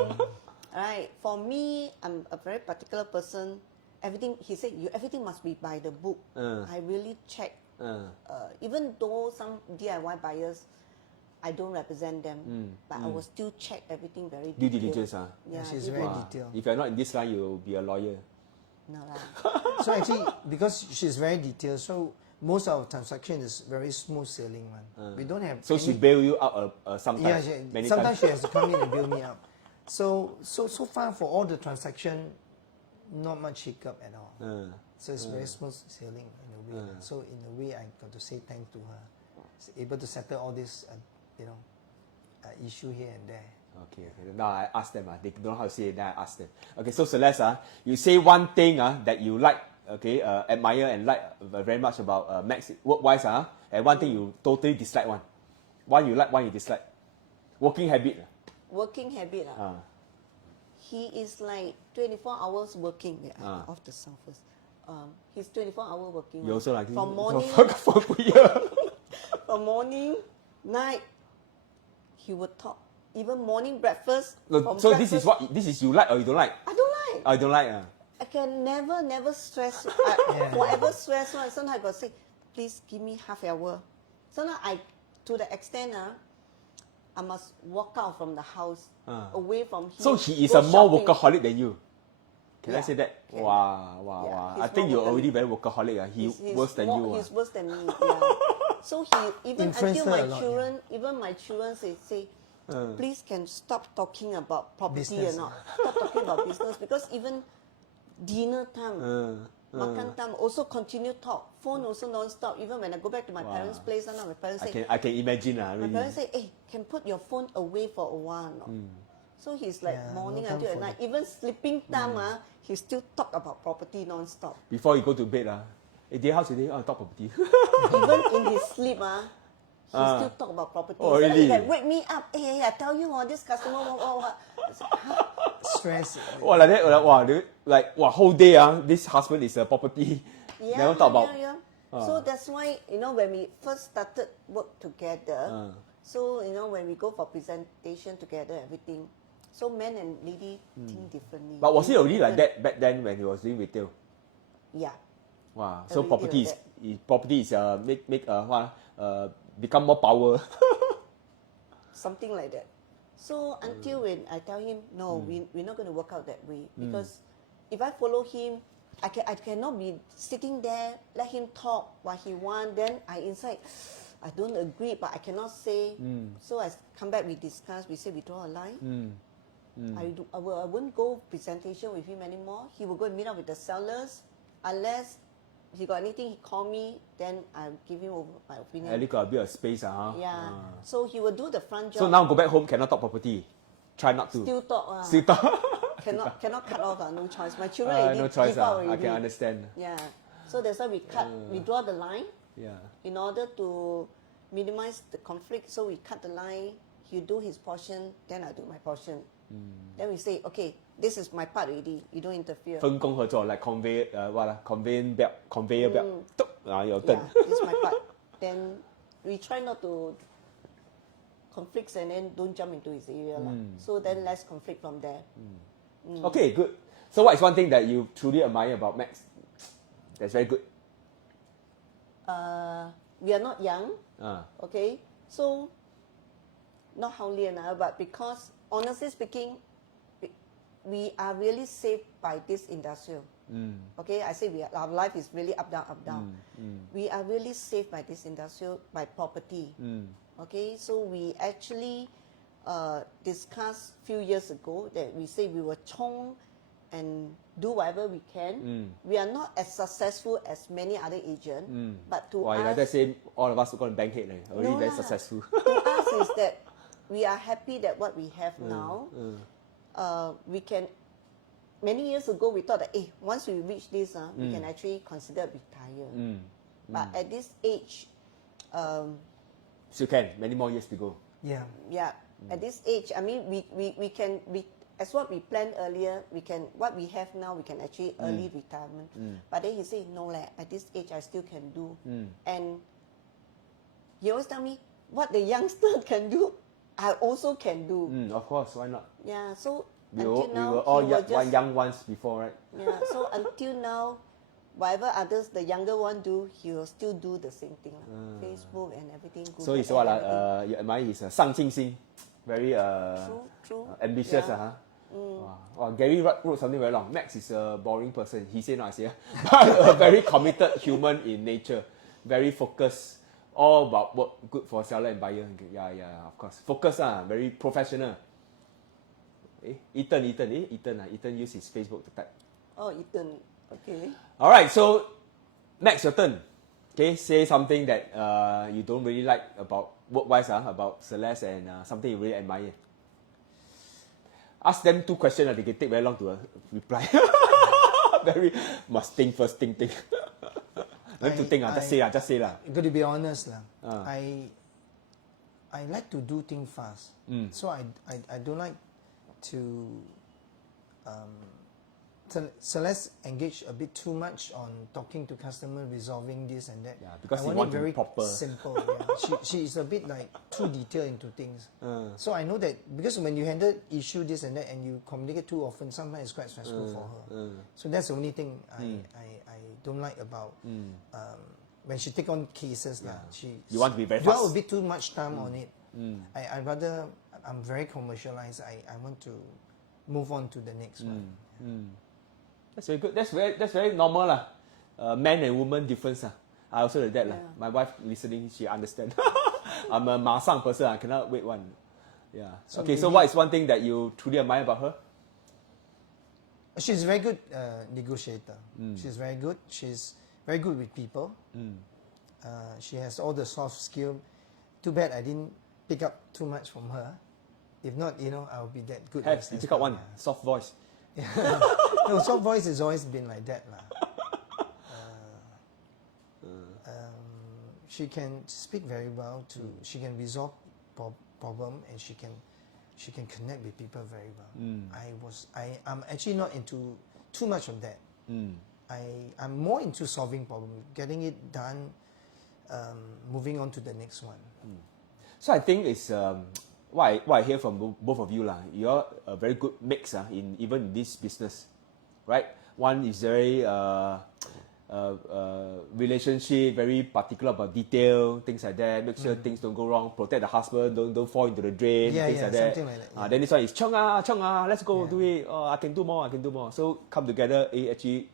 right? For me, I'm a very particular person. Everything he said, everything must be by the book. I really check. Even though some DIY buyers, I don't represent them, but I will still check everything very due detailed. diligence. Yeah, she's very detailed. If you're not in this line, you'll be a lawyer. No lah. So actually, because she's very detailed, so most of our transaction is very smooth sailing one. We don't have. So she bail you out sometimes. Yeah, sometimes she has to come in and bail me out. So far for all the transaction, not much hiccup at all. So it's very smooth sailing in a way. So in a way, I got to say thanks to her. She's able to settle all this, issue here and there. Okay. Now I ask them. They don't know how to say it. Then I ask them. Okay. So Celeste, you say one thing that you like, admire and like very much about Max work-wise, and one thing you totally dislike one. One you like, one you dislike. Working habit. Working habit. He is like 24 hours working. Off the surface. He's 24 hours working. You also like from morning. From morning, night, he would talk. even morning breakfast. No, from so this is breakfast- this is you like or you don't like? I don't like. I don't like. I can never stress. Whatever stress, right? Sometimes I got say, please give me half an hour. Sometimes to the extent, I must walk out from the house, away from him. So he is go a more shopping. workaholic than you. Can I Yeah, say that? can. Wow. Yeah, I he's think more you're workaholic. already very workaholic. He's worse than you. He's worse than me. Yeah. So he even Influence until her my a lot, children, even my children say, please can stop talking about property Business, or not. Stop talking about business because even dinner time, makan time also continue talk. Phone also non-stop. Even when I go back to my parents' place, sometimes my parents say, I can imagine. my Really. parents say, hey, can put your phone away for a while. No? So he's like Yeah, morning no time until at for night. Even sleeping time, he still talk about property non-stop. Before you go to bed, dear house today, talk property. Even in his sleep, he still talk about property. Oh, So really? he can wake me up. Hey, I tell you, this customer, what. I say, huh? Stress. Wow, like that, like whole day, this husband is a property. Never talk about. Yeah. So that's why, when we first started work together, so, when we go for presentation together, everything, so men and lady think differently. But was he Think already like different. that back then when he was doing retail? Yeah. Wow. So Already property is become more power. Something like that. So until when I tell him, no, we're not going to work out that way. Because if I follow him, I cannot be sitting there, let him talk what he want. Then inside, I don't agree, but I cannot say. So I come back, we discuss, we say we draw a line. I won't go presentation with him anymore. He will go and meet up with the sellers. Unless he got anything, he call me, then I'll give him over my opinion. At least got a bit of space. Yeah. So he will do the front job. So now go back home, cannot talk property. Try not to. Still talk. Still talk. Cannot cut off. No choice. My children already No choice. give up I already. can understand. Yeah. So that's why we cut. We draw the line Yeah. in order to minimize the conflict. So we cut the line. He do his portion, then I do my portion. Then we say, okay, this is my part already. You don't interfere. 分工合作 like conveyor belt. Your turn. Yeah, this is my part. Then we try not to conflicts and then don't jump into his area. So then less conflict from there. Okay, good. So what is one thing that you truly admire about Max? That's very good. We are not young. Ah. Okay, so not how but because honestly speaking, we are really saved by this industrial. Okay, I say our life is really up down. We are really saved by this industrial, by property. Okay, so we actually discussed few years ago that we say we will chong and do whatever we can. We are not as successful as many other agents, but to Like that us, say all of us got a bank head, already No very lah. successful. to us is that we are happy that what we have now, we can. Many years ago, we thought that, once we reach this, we can actually consider retire. But at this age, So you can many more years to go. Yeah. at this age, I mean, we can, as what we planned earlier, what we have now, we can actually early retirement. But then he said, no, at this age, I still can do. And he always tell me, what the youngster can do, I also can do. Of course, why not? Yeah, so We until were now, all he will just, young ones before, right? yeah, so until now, whatever others, the younger one do, he will still do the same thing. Facebook and everything. Google So he's and what? everything. You admire his 上进心, very True. ambitious. Yeah. Gary wrote something very long. Max is a boring person. He said, not I say, but a very committed human in nature, very focused, all about work, good for seller and buyer. Yeah, of course. Focus, very professional. Ethan used his Facebook to type. Oh, Ethan. Okay. All right, so Max, your turn. Okay, say something that you don't really like about work-wise, about Celeste, and something you really admire. Ask them 2 questions, they can take very long to reply. Very must think first, think. Learn to think, just say lah. Got to be honest lah. I like to do things fast, so I don't like to Celeste engaged a bit too much on talking to customer, resolving this and that. Yeah, because I you want want it to be very proper. simple. Yeah. She is a bit like too detailed into things. So I know that because when you handle issue this and that and you communicate too often, sometimes it's quite stressful for her. So that's the only thing I don't like about when she take on cases. You want to be very dwell fast. a bit too much time on it. I rather, I'm very commercialized. I want to move on to the next one. That's very good. That's very normal lah. Man and woman difference lah. I also like that lah. My wife listening, she understand. I'm a 马上 person. I cannot wait one. Yeah. So okay. So maybe- what is one thing that you truly admire about her? She's a very good negotiator. She's very good. She's very good with people. She has all the soft skill. Too bad I didn't pick up too much from her. If not, I'll be that good. Have as you pick well, up one soft voice. No, soft voice has always been like that lah. She can speak very well. She can resolve problem and she can connect with people very well. I'm actually not into too much of that. I'm more into solving problem, getting it done, moving on to the next one. So I think it's what I hear from both of you lah. You're a very good mix in even this business, right? One is very relationship, very particular about detail, things like that. Make sure things don't go wrong. Protect the husband, don't fall into the drain, things like that. Something like that. Yeah. Then this one is chung let's go do it. Oh, I can do more. So come together, actually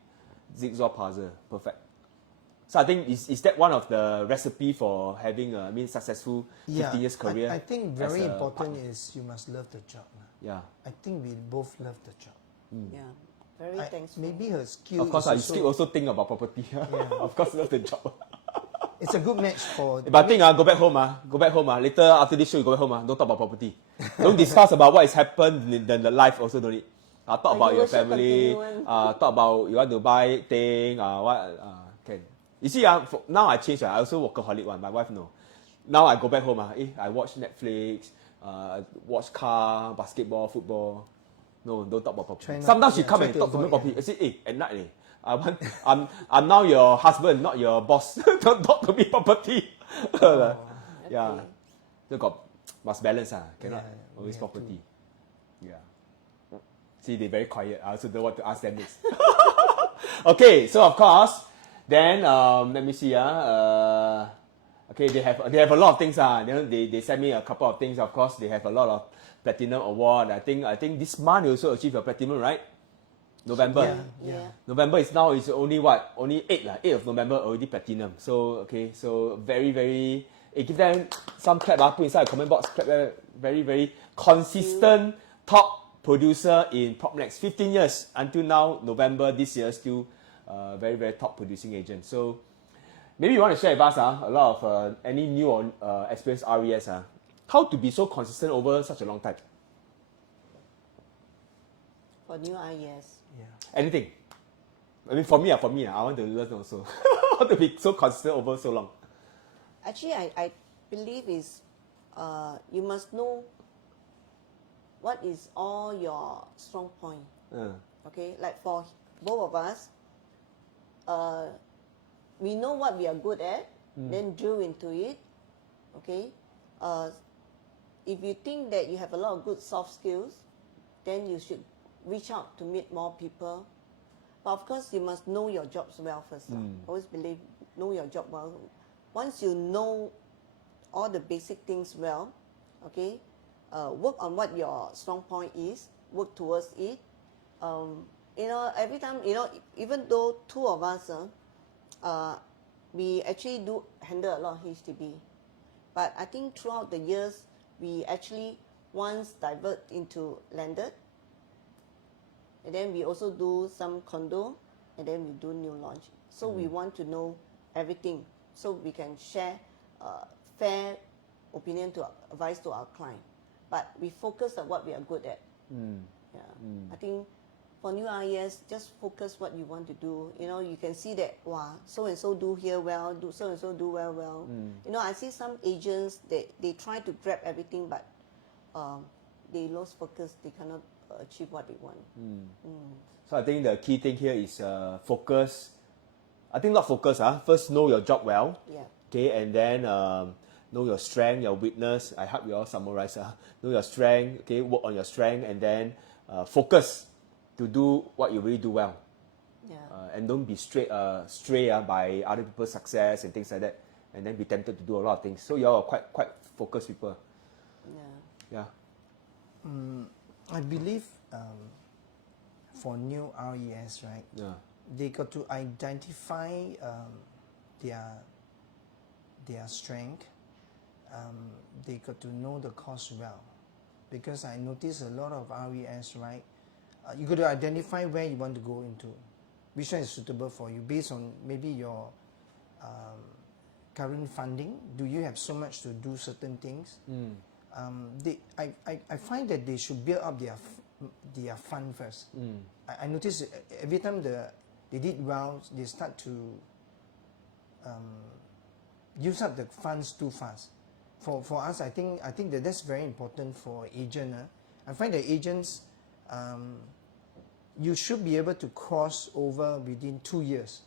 jigsaw puzzle, perfect. So I think is that one of the recipe for having a successful 15 years career? I think as very a important partner? is you must love the job. Yeah. I think we both love the job. Yeah, very thankful. Maybe her skill. Of course, is you still also think about property. Of course, love the job. It's a good match for. But I think go back home. Later after this show, you go back home. Don't talk about property. Don't discuss about what has happened in the life. Also don't need. Talk about you your will still family. continue Talk about you want to buy thing. Can. You see, now I change. I also workaholic one. My wife no. Now I go back home. I watch Netflix. Watch car, basketball, football. No, don't talk about property. Sometimes she come and talk to me about property. I say, at night, I'm now your husband, not your boss. Don't talk to me property. Yeah, so must balance. Cannot always property. Yeah. See, they're very quiet. I also don't want to ask them this. Okay, so of course, then let me see. Okay, they have a lot of things. They sent me a couple of things. Of course, they have a lot of platinum award. I think this month you also achieved a platinum, right? November. Yeah. November is only what? Only 8 of November already platinum. So okay, so very very. Give them some clap. Put inside the comment box. Clap. Very very consistent top producer in PropNex. 15 years until now. November this year still very very top producing agent. So. Maybe you want to share with us a lot of any new or experienced RES. How to be so consistent over such a long time? For new IES. Yeah. Anything. I mean, for me, I want to learn also. How to be so consistent over so long? Actually, I believe is you must know what is all your strong point. Okay, like for both of us, we know what we are good at, then drill into it. Okay, if you think that you have a lot of good soft skills, then you should reach out to meet more people. But of course, you must know your jobs well first. Always believe know your job well. Once you know all the basic things well, okay, work on what your strong point is, work towards it. Every time, even though two of us, we actually do handle a lot of HDB. But I think throughout the years, we actually once divert into landed. And then we also do some condo. And then we do new launch. So we want to know everything. So we can share fair opinion to advice to our client. But we focus on what we are good at. I think for new IES, just focus what you want to do. You can see that, wow, so-and-so do here well, so-and-so do well. I see some agents, they try to grab everything, but they lose focus. They cannot achieve what they want. So I think the key thing here is focus. I think not focus. First, know your job well. Yeah. Okay, and then know your strength, your weakness. I help you all summarize. Know your strength. Okay, work on your strength, and then focus to do what you really do well. Yeah. And don't be stray by other people's success and things like that, and then be tempted to do a lot of things. So you all are quite focused people. Yeah. Yeah. I believe for new RES, right? Yeah. They got to identify their strength. They got to know the cost well, because I notice a lot of RES, right? You got to identify where you want to go into, which one is suitable for you based on maybe your current funding. Do you have so much to do certain things? I find that they should build up their fund first. I notice every time they did well, they start to use up the funds too fast. For us, I think that's very important for agent. I find that agents, you should be able to cross over within 2 years.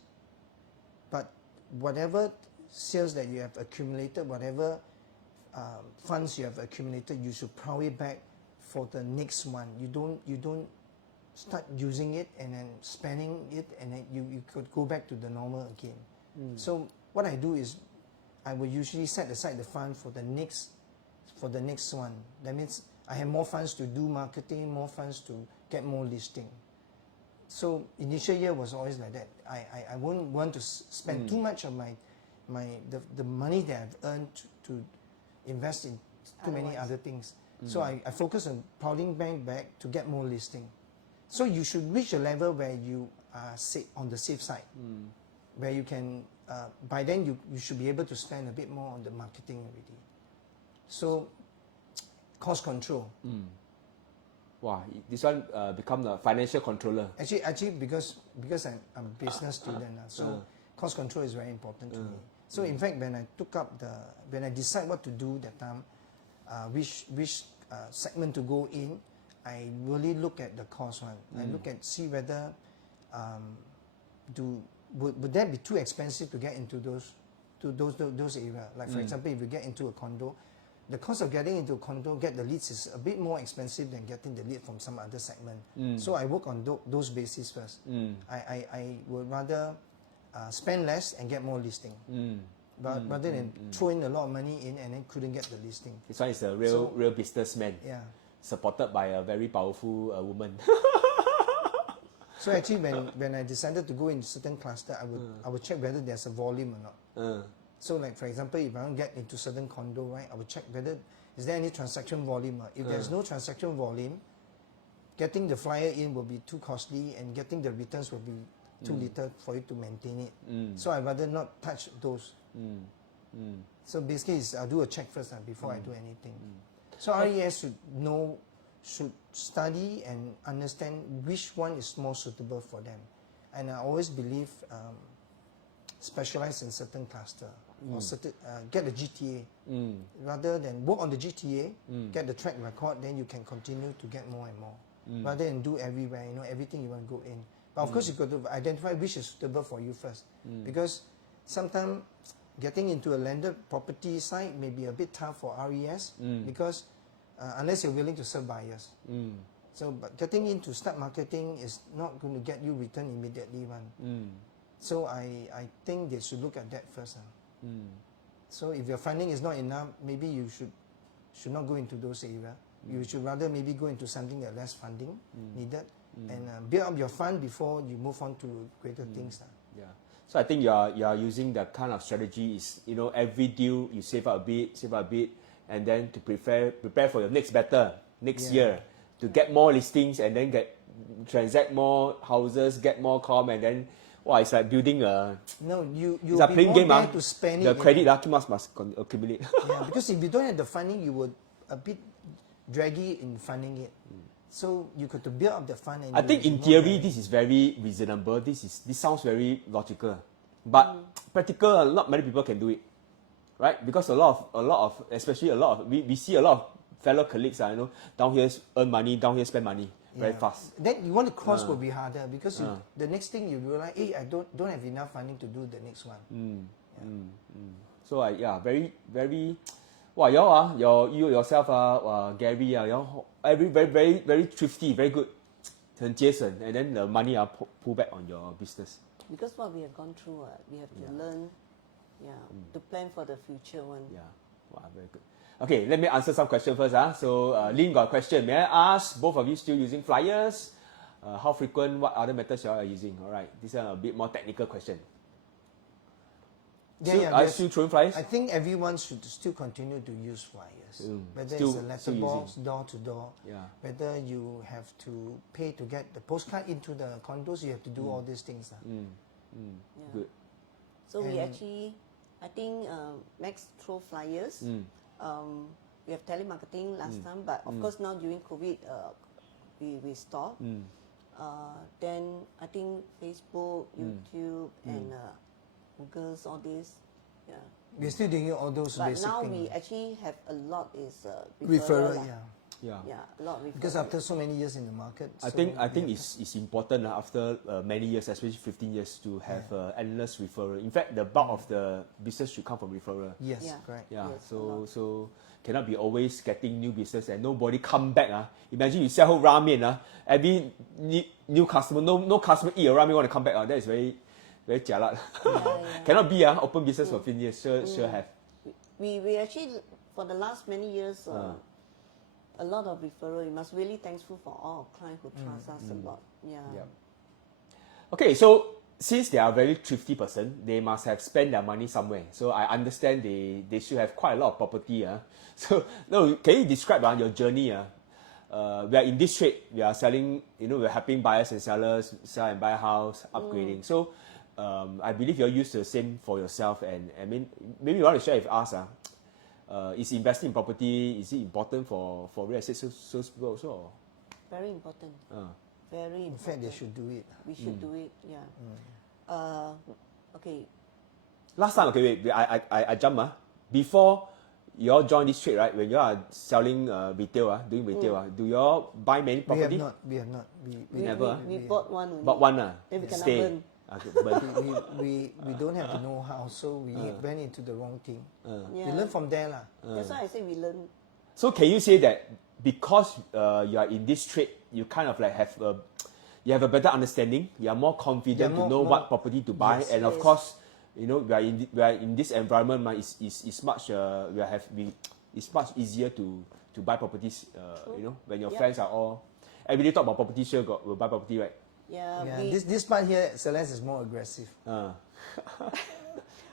But whatever sales that you have accumulated, whatever funds you have accumulated, you should plow it back for the next one. You don't start using it and then spending it, and then you could go back to the normal again. So what I do is I will usually set aside the fund for the next one. That means I have more funds to do marketing, more funds to get more listing. So initial year was always like that. I won't want to spend too much of the money that I've earned to invest in too many other things. So I focus on plowing back to get more listing. So you should reach a level where you are on the safe side, where you can, by then you should be able to spend a bit more on the marketing already. So cost control. Wow, this one become the financial controller. Actually, because I'm a business student, so cost control is very important to me. So in fact, when I decide what to do that time, which segment to go in, I really look at the cost one. I look at see whether would that be too expensive to get into those areas. Like for example, if you get into a condo, the cost of getting into a condo, get the leads is a bit more expensive than getting the lead from some other segment. So I work on those bases first. I would rather spend less and get more listing, but rather than throw in a lot of money in and then couldn't get the listing. This one is a real businessman. Yeah. Supported by a very powerful woman. So actually, when I decided to go in certain cluster, I would check whether there's a volume or not. So like for example, if I want to get into certain condo, right, I would check whether is there any transaction volume. If there's no transaction volume, getting the flyer in will be too costly, and getting the returns will be too little for you to maintain it. So I'd rather not touch those. So basically, I'll do a check first before I do anything. So RES should study and understand which one is more suitable for them. And I always believe specialize in certain cluster or certain, get the GTA rather than work on the GTA, get the track record, then you can continue to get more and more rather than do everywhere, everything you want to go in. But of course, you've got to identify which is suitable for you first, because sometimes getting into a landed property site may be a bit tough for RES because unless you're willing to serve buyers. So, but getting into start marketing is not going to get you return immediately. So I think they should look at that first. So if your funding is not enough, maybe you should not go into those areas. You should rather maybe go into something that less funding needed and build up your fund before you move on to greater things. Yeah. So I think you are using the kind of strategy is, every deal you save up a bit, and then to prepare for your next year, to get more listings and then transact more houses, get more and then it's like building a. No, you it's a playing game. To spend the it. Credit must accumulate. Yeah, because if you don't have the funding, you would a bit draggy in funding it. So you got to build up the fund. And I think in theory this is very reasonable. This sounds very logical, but practical. Not many people can do it, right? Because a lot of we see a lot of fellow colleagues, down here earn money, down here spend money. very fast. Then you want to cross will be harder because the next thing you realize, hey, I don't have enough money to do the next one. So very very. Wow, you yourself Gary very thrifty, very good. 很节省 and then the money pull back on your business. Because what we have gone through, we have to learn, to plan for the future one. Yeah, wow, very good. Okay, let me answer some questions first. So Lynn got a question. May I ask, both of you still using flyers? How frequent? What other methods you are using? All right, this is a bit more technical question. Are you still throwing flyers? I think everyone should still continue to use flyers. Whether it's a letterbox, door to door, whether you have to pay to get the postcard into the condos, you have to do all these things. Good. So we actually, I think Max throw flyers. We have telemarketing last time, but of course now during COVID, we stopped. Then I think Facebook, YouTube, and Google's, all this. Yeah. We're still doing all those but basic now things. we actually have a lot is referral, Yeah, a lot referral. Because after so many years in the market, I think it's important after many years, especially 15 years, to have endless referral. In fact, the bulk of the business should come from referral. Yes, correct. Yeah, Yes, so cannot be always getting new business and nobody come back. Imagine you sell ramen, every new customer, no customer eat a ramen want to come back. That is very jialat. Cannot be open business for 15 years. Sure have. We actually for the last many years. A lot of referral. You must really thankful for all our clients who trust us a lot. Yeah. Okay, so since they are a very thrifty person, they must have spent their money somewhere. So I understand they should have quite a lot of property. So no, can you describe your journey? We are in this trade. We are selling. We're helping buyers and sellers sell and buy a house, upgrading. So I believe you're used to the same for yourself. And I mean, maybe you want to share with us. Is investing in property, is it important for real estate salespeople also? Or? Very important. Very important. In fact, they should do it. We should do it, okay. Last time, okay, wait, I jump. Before you all join this trade, right? When you are selling retail, doing retail, do you all buy many property? We have not. We never. We bought one only. Bought one, then we cannot stay. burn. we don't have the know-how, so we went into the wrong thing. Yeah. We learn from there. That's why I say we learn. So can you say that because you are in this trade, you kind of like have you have a better understanding, you are more confident to know what property to buy, and of course, we are in this environment, it's much it's much easier to buy properties. When your friends are all every day talk about property, sure will buy property, right? Yeah. This part here, Celeste is more aggressive.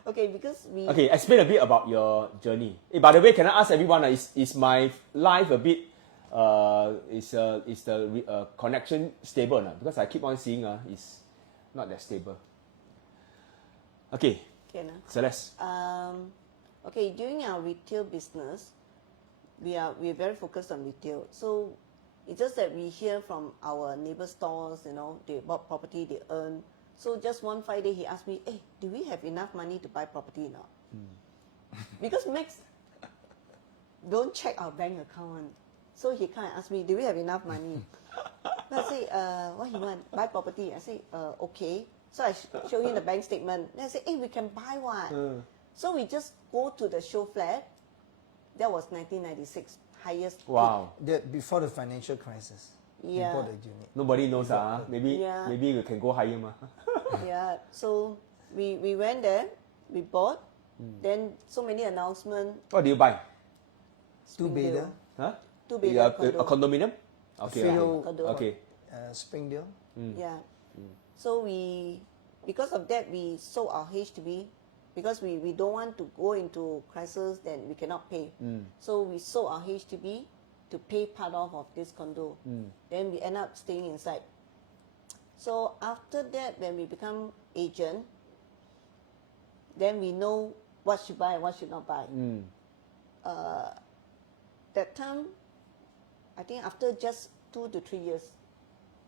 Okay, because we. Okay, explain a bit about your journey. By the way, can I ask everyone? Is my life a bit? Is the connection stable? Because I keep on seeing it's not that stable. Okay. Celeste. Okay, during our retail business, we are very focused on retail. So it's just that we hear from our neighbor stores, they bought property, they earn. So just one Friday, he asked me, "Hey, do we have enough money to buy property now?" Because Max don't check our bank account, so he kind of asked me, "Do we have enough money?" I say, "What he want? Buy property?" I say, "Okay." So I show him the bank statement. Then I say, "Hey, we can buy one." So we just go to the show flat. That was 1996, highest. Wow. Before the financial crisis. Yeah. Before the unit. Nobody knows. Maybe we can go higher. Yeah. So we went there, we bought. Then so many announcements. What do you buy? Two-bedder. Huh? Two-bedder A condominium? Okay. Freehold. Okay. Springdale. Yeah. So because of that, we sold our HDB because we don't want to go into crisis, then we cannot pay. So we sold our HDB to pay part of this condo. Then we end up staying inside. So after that, when we become agent, then we know what should buy and what should not buy. That time, I think after just 2 to 3 years,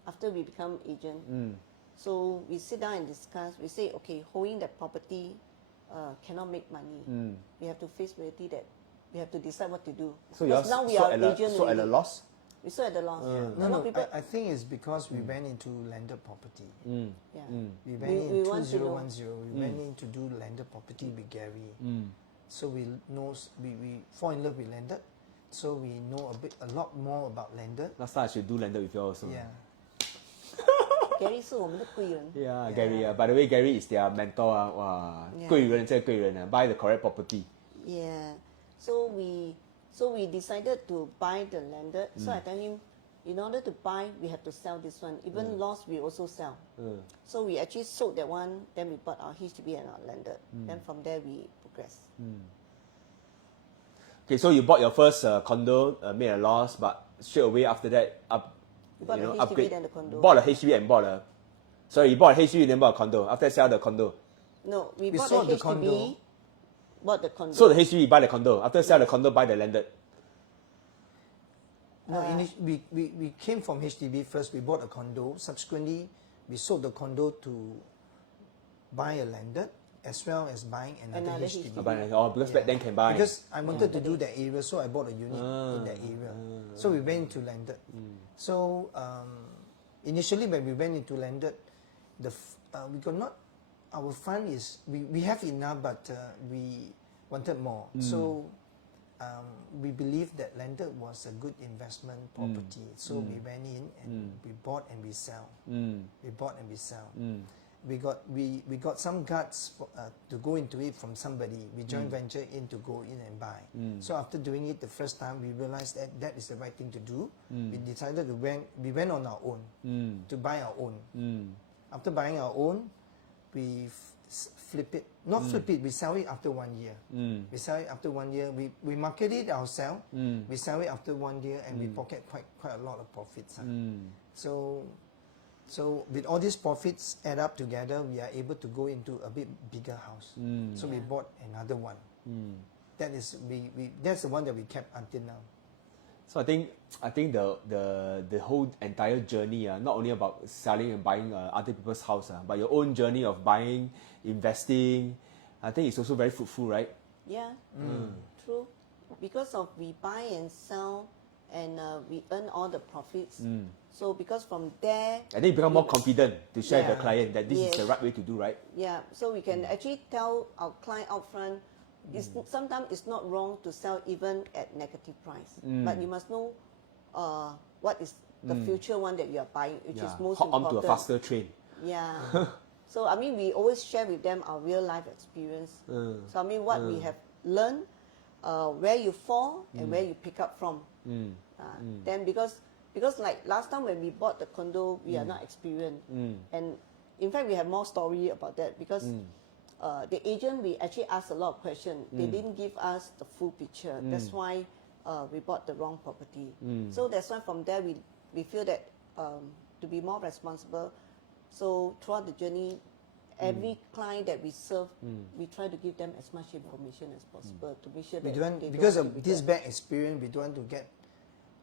after we become agent, so we sit down and discuss. We say, okay, holding that property cannot make money. We have to face reality that we have to decide what to do. So you are now we so are at agent. at a loss? We sold at the loss. No, no, I think it's because we went into landed property. Yeah. We went in want to know. 2010. We went in to do landed property with Gary. So we fall in love with landed. So we know a lot more about landed. Last time I should do landed with you also. Yeah. Gary 是我们的贵人。 Yeah, Gary. By the way, Gary is their mentor. Yeah. 贵人这个贵人 buy the correct property. Yeah. So we decided to buy the landed. So I tell him, in order to buy, we have to sell this one. Even lost, we also sell. So we actually sold that one. Then we bought our HDB and our landed. Then from there we progress. Okay, so you bought your first condo, made a loss, but straight away after that, We bought the HDB upgrade. then the condo. Bought a HDB and bought a. Sorry, you bought a HDB and then bought a condo. After that, sell the condo. No, we We bought sold the the HDB. condo. Bought the condo. So the HDB, buy the condo. After sell the condo, buy the landed. No, we came from HDB first. We bought a condo. Subsequently, we sold the condo to buy a landed as well as buying another HDB. Because back then can buy. Because I wanted to do that area, so I bought a unit in that area. So we went into landed. So initially when we went into landed, we got not, our fund is, we have enough, but we wanted more. So we believed that landed was a good investment property. So we went in and we bought and we sell. We bought and we sell. We got some guts to go into it from somebody. We joint venture in to go in and buy. So after doing it the first time, we realized that that is the right thing to do. We decided we went on our own to buy our own. After buying our own, we flip it. Not flip it, we sell it after 1 year. We sell it after 1 year. We market it ourselves. We sell it after 1 year and we pocket quite a lot of profits. So with all these profits add up together, we are able to go into a bit bigger house. So we bought another one. That's the one that we kept until now. So I think the whole entire journey, not only about selling and buying other people's house, but your own journey of buying, investing, I think it's also very fruitful, right? Yeah, true. Because of we buy and sell, and we earn all the profits. So because from there, I think you become more confident to share with the Yeah. client that this is Yes. the right way to do, right? yeah, so we can actually tell our client out front. Sometimes it's not wrong to sell even at negative price, but you must know what is the future one that you are buying, which is most Hop important. onto a faster train. Yeah. So I mean, we always share with them our real life experience. So I mean, what we have learned, where you fall and where you pick up from. Then because like last time when we bought the condo, we are not experienced, and in fact we have more story about that because the agent, we actually asked a lot of questions. They didn't give us the full picture. That's why we bought the wrong property. So that's why from there we feel that to be more responsible. So throughout the journey, every client that we serve, we try to give them as much information as possible to make sure that they Because don't of regret. this bad experience, we don't want to get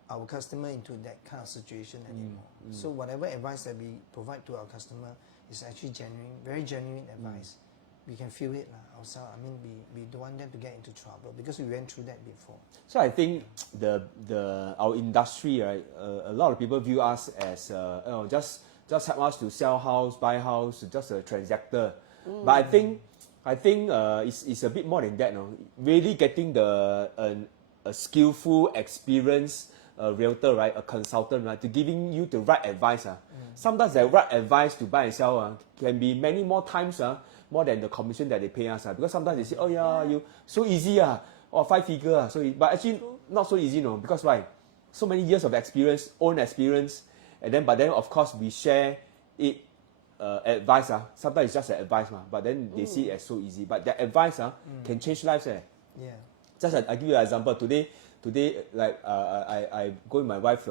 our customer into that kind of situation anymore. So whatever advice that we provide to our customer is actually genuine, very genuine advice. We can feel it ourselves. I mean, we don't want them to get into trouble because we went through that before. So I think our industry, right? A lot of people view us as just help us to sell house, buy house, just a transactor. But I think it's a bit more than that. No, really getting a skillful, experienced realtor, right? A consultant, right? To giving you the right advice. Sometimes the right advice to buy and sell can be many more times. More than the commission that they pay us. Because sometimes they say, oh yeah, you so easy, or 5 figure. But actually not so easy, no. Because why? So many years of experience, own experience, but then of course we share it advice. Sometimes it's just an advice, but then they see it as so easy. But that advice can change lives. Yeah. Just I give you an example. Today, like I go with my wife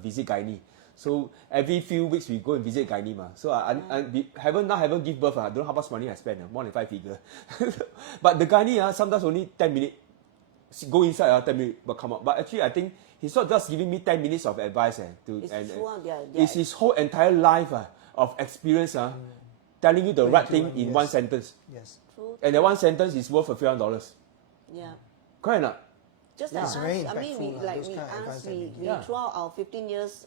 visit gynae. So every few weeks we go and visit gynae. So we haven't give birth. I don't know how much money I spend. More than 5 figure. But the gynae sometimes only 10 minutes. Go inside 10 minutes but come out. But actually I think he's not just giving me 10 minutes of advice. It's his whole entire life of experience. Telling you the right thing in one sentence. Yes. True. And that one sentence is worth a few $100. Yeah. Correct or not? Just Yeah. like It's us, very I mean, impactful, like those we kind of advice asked, that we give. Yeah. throughout our 15 years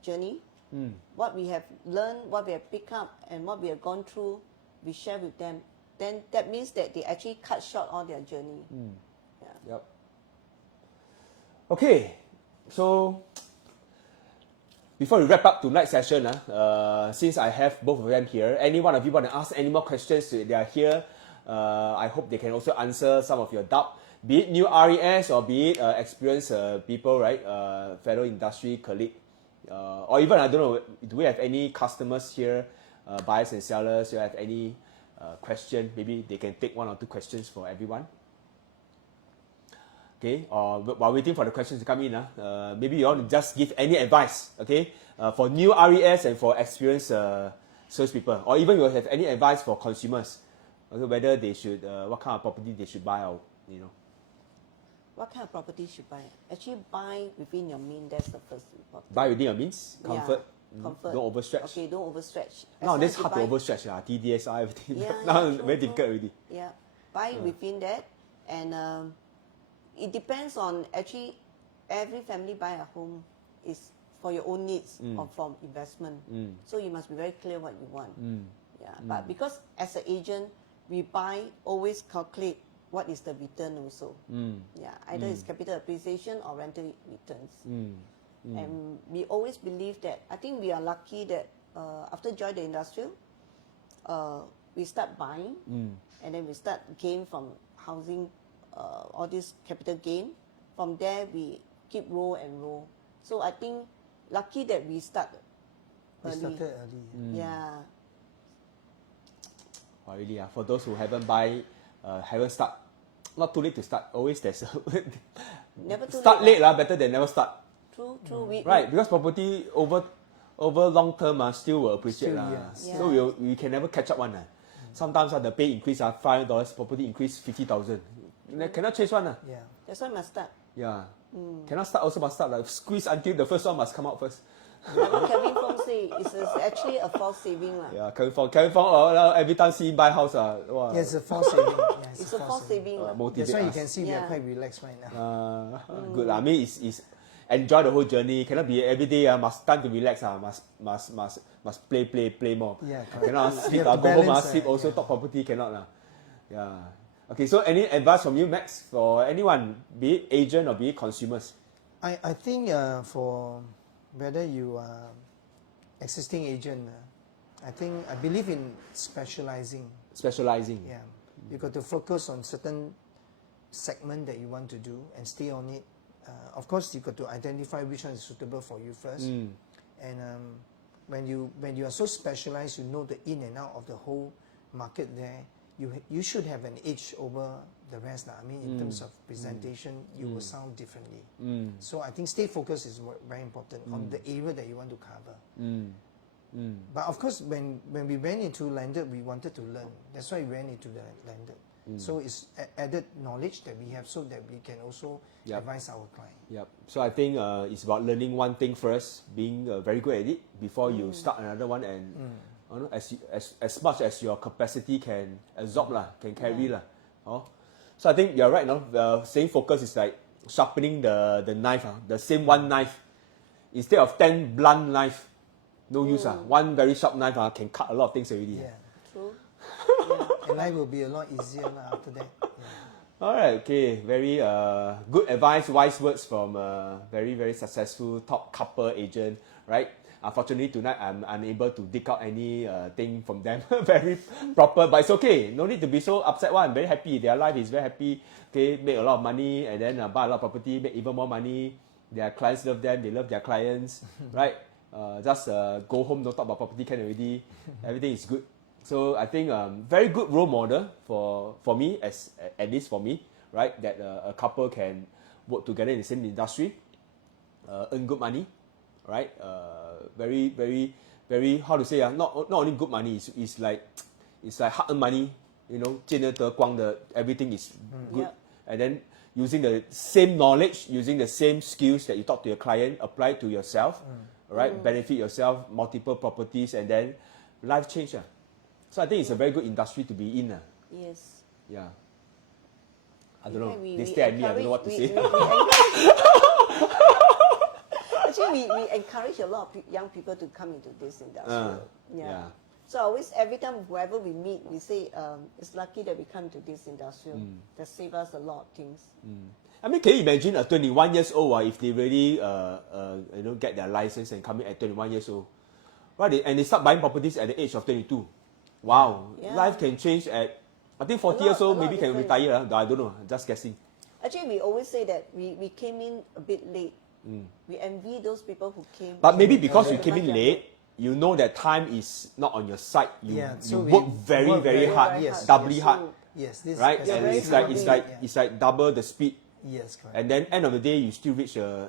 journey, what we have learned, what we have picked up, and what we have gone through, we share with them. Then that means that they actually cut short all their journey. Yeah. Yep. Okay, so before we wrap up tonight's session, since I have both of them here, any one of you want to ask any more questions? They are here. I hope they can also answer some of your doubt, be it new RES or be it experienced people, right? Fellow industry colleague, or even I don't know. Do we have any customers here, buyers and sellers? You have any question? Maybe they can take one or two questions for everyone. Okay, while waiting for the questions to come in, maybe you want to just give any advice, okay, for new RES and for experienced salespeople, or even you have any advice for consumers, okay, whether they should, what kind of property they should buy, or What kind of property should buy? Actually, buy within your means. That's the first important. buy within your means, comfort, comfort. don't overstretch. Okay, don't overstretch. As Nowadays long as you hard to buy- overstretch, TDSI, everything. Yeah, Now true, very true. difficult already. Yeah, buy within that, and it depends on actually every family buy a home is for your own needs or from investment. So you must be very clear what you want. Yeah, but because as an agent, we buy always calculate what is the return also. Yeah, either it's capital appreciation or rental returns. And we always believe that, I think we are lucky that after join the industrial, we start buying and then we start gain from housing, all this capital gain. From there we keep roll and roll. So I think lucky that we start We early. started early. Yeah. Oh, really, for those who haven't haven't start, not too late to start. Always there's a Never too start late. late, better than never start. True, true. Right, because property over long term still will appreciate. Still, yes. Yeah. So we can never catch up one. Sometimes the pay increase, $500, property increase 50,000. Cannot change one. Yeah. That's why must start. Yeah. Cannot start, also must start. Squeeze until the first one must come out first. Like what Kevin Fong say, it's actually a false saving. Yeah, Kevin Fong, every time see buy house, wow. Yeah, it's a false saving. Yeah, It's a false saving. motivate That's why you us. can see we Yeah. are quite relaxed right now. Good. I mean, it's enjoy the whole journey. Cannot be every day. Must time to relax. Must play more. Yeah, correct. Cannot You sleep. have to Go home. balance, Sleep. Also, yeah. talk property cannot. Yeah. Okay. So, any advice from you, Max, for anyone, be it agent or be it consumers? I think for whether you are existing agent, I believe in specializing. Specializing. Yeah, you got to focus on certain segment that you want to do and stay on it. Of course, you got to identify which one is suitable for you first. And when you are so specialized, you know the in and out of the whole market there. You should have an edge over the rest. I mean, in terms of presentation, you will sound differently. So I think stay focused is very important on the area that you want to cover. But of course, when we went into landed, we wanted to learn. That's why we went into the landed. So it's added knowledge that we have so that we can also advise our client. Yep. So I think it's about learning one thing first, being very good at it before you start another one, and as much as your capacity can absorb can carry So I think you're right. The same focus is like sharpening the knife, the same one knife instead of 10 blunt knife. No use. One very sharp knife can cut a lot of things already. Yeah. True. And life will be a lot easier after that. Yeah. All right, okay. Very good advice, wise words from a very, very successful top couple agent, right? Unfortunately, tonight I'm unable to dig out any thing from them very proper, but it's okay. No need to be so upset. I'm very happy. Their life is very happy. Okay, make a lot of money and then buy a lot of property, make even more money. Their clients love them. They love their clients, right? Just go home, don't talk about property, can already. Everything is good. So I think very good role model for me, at least for me, right? That a couple can work together in the same industry, earn good money, right? Very, very, very, how to say, not only good money, it's like hard-earned money, 见得得光的, everything is good. And then using the same knowledge, using the same skills that you talk to your client, apply to yourself, right? Benefit yourself, multiple properties, and then life change. So I think it's a very good industry to be in. Yes. Yeah. I don't know. We They stare at me, I don't know what to say. Actually, we encourage a lot of young people to come into this industry. yeah. So always, every time whoever we meet, we say it's lucky that we come to this industry. That save us a lot of things. I mean, can you imagine a 21 years old if they really get their license and come in at 21 years old, right? And they start buying properties at the age of 22. Wow, Yeah. life can change at I think 40 years old. Maybe can retire. I don't know. Just guessing. Actually, we always say that we came in a bit late. We envy those people who came. But maybe because you came in late, you know that time is not on your side. You work very hard, yes, doubly yes. hard, Yes, this right? has And been it's like double the speed. Yes, correct. And then end of the day, you still reach a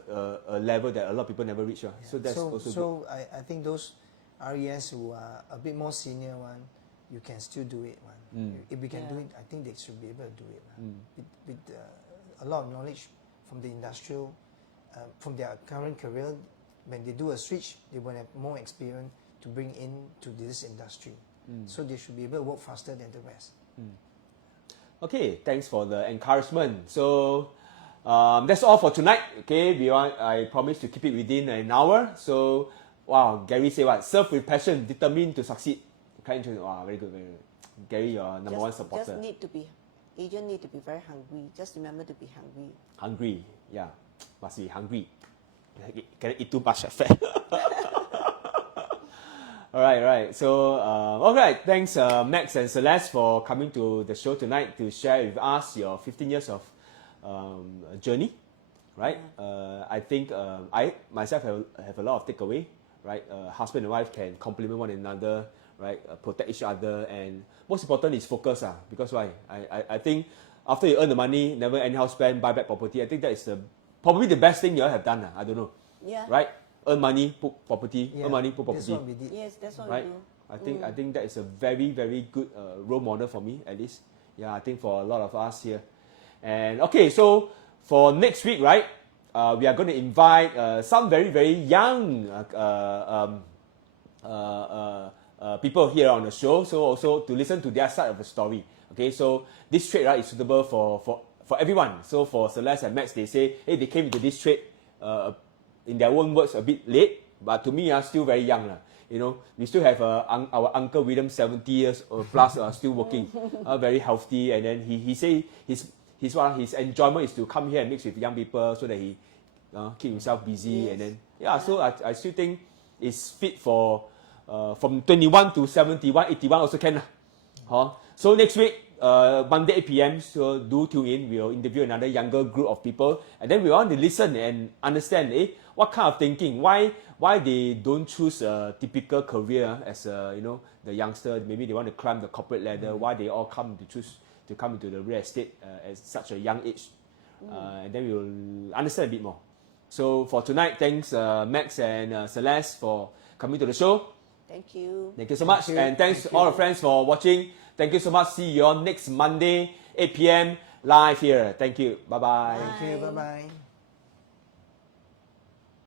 level that a lot of people never reach. So that's also good. So I think those RES who are a bit more senior one, you can still do it. If we can do it, I think they should be able to do it. With a lot of knowledge from the industrial, from their current career, when they do a switch, they will have more experience to bring into this industry. So they should be able to work faster than the rest. Okay, thanks for the encouragement. So that's all for tonight. Okay, I promise to keep it within an hour. So wow, Gary say what? Serve with passion, determined to succeed. Quite interesting. Wow, very good, very good. Gary, your number one supporter. Agent need to be very hungry. Just remember to be hungry. Hungry, yeah, must be hungry. Cannot eat too much fat. Right. So, alright, thanks Max and Celeste for coming to the show tonight to share with us your 15 years of journey, right? I think I myself have a lot of takeaway, right? Husband and wife can complement one another, right? Protect each other, and most important is focus. Because why? I think after you earn the money, never anyhow spend, buy back property. I think that is probably the best thing you all have done. I don't know. Yeah. Right? Earn money, put property. Yeah, Earn money, put property. That's what we did. Yes, that's what Right? we do. I think that is a very, very good role model for me, at least. Yeah, I think for a lot of us here. And okay, so for next week, right, we are going to invite some very, very young people here on the show, so also to listen to their side of the story. Okay, so this trade, right, is suitable for everyone. So for Celeste and Max, they say, hey, they came into this trade in their own words a bit late, but to me, still very young. You know, we still have our Uncle William, 70 years plus, still working, very healthy. And then he say his enjoyment is to come here and mix with young people so that he keep himself busy. Yes. And then so I still think it's fit for from 21 to 71, 81 also can. So next week, Monday 8 p.m. So do tune in. We'll interview another younger group of people, and then we want to listen and understand what kind of thinking, why they don't choose a typical career as the youngster. Maybe they want to climb the corporate ladder. Why they all come into the real estate at such a young age, and then we will understand a bit more. So for tonight, thanks Max and Celeste for coming to the show. Thank you. Thank you so much, and thanks all our friends for watching. Thank you so much. See you on next Monday, 8 p.m. live here. Thank you. Bye-bye. Thank you. Bye-bye.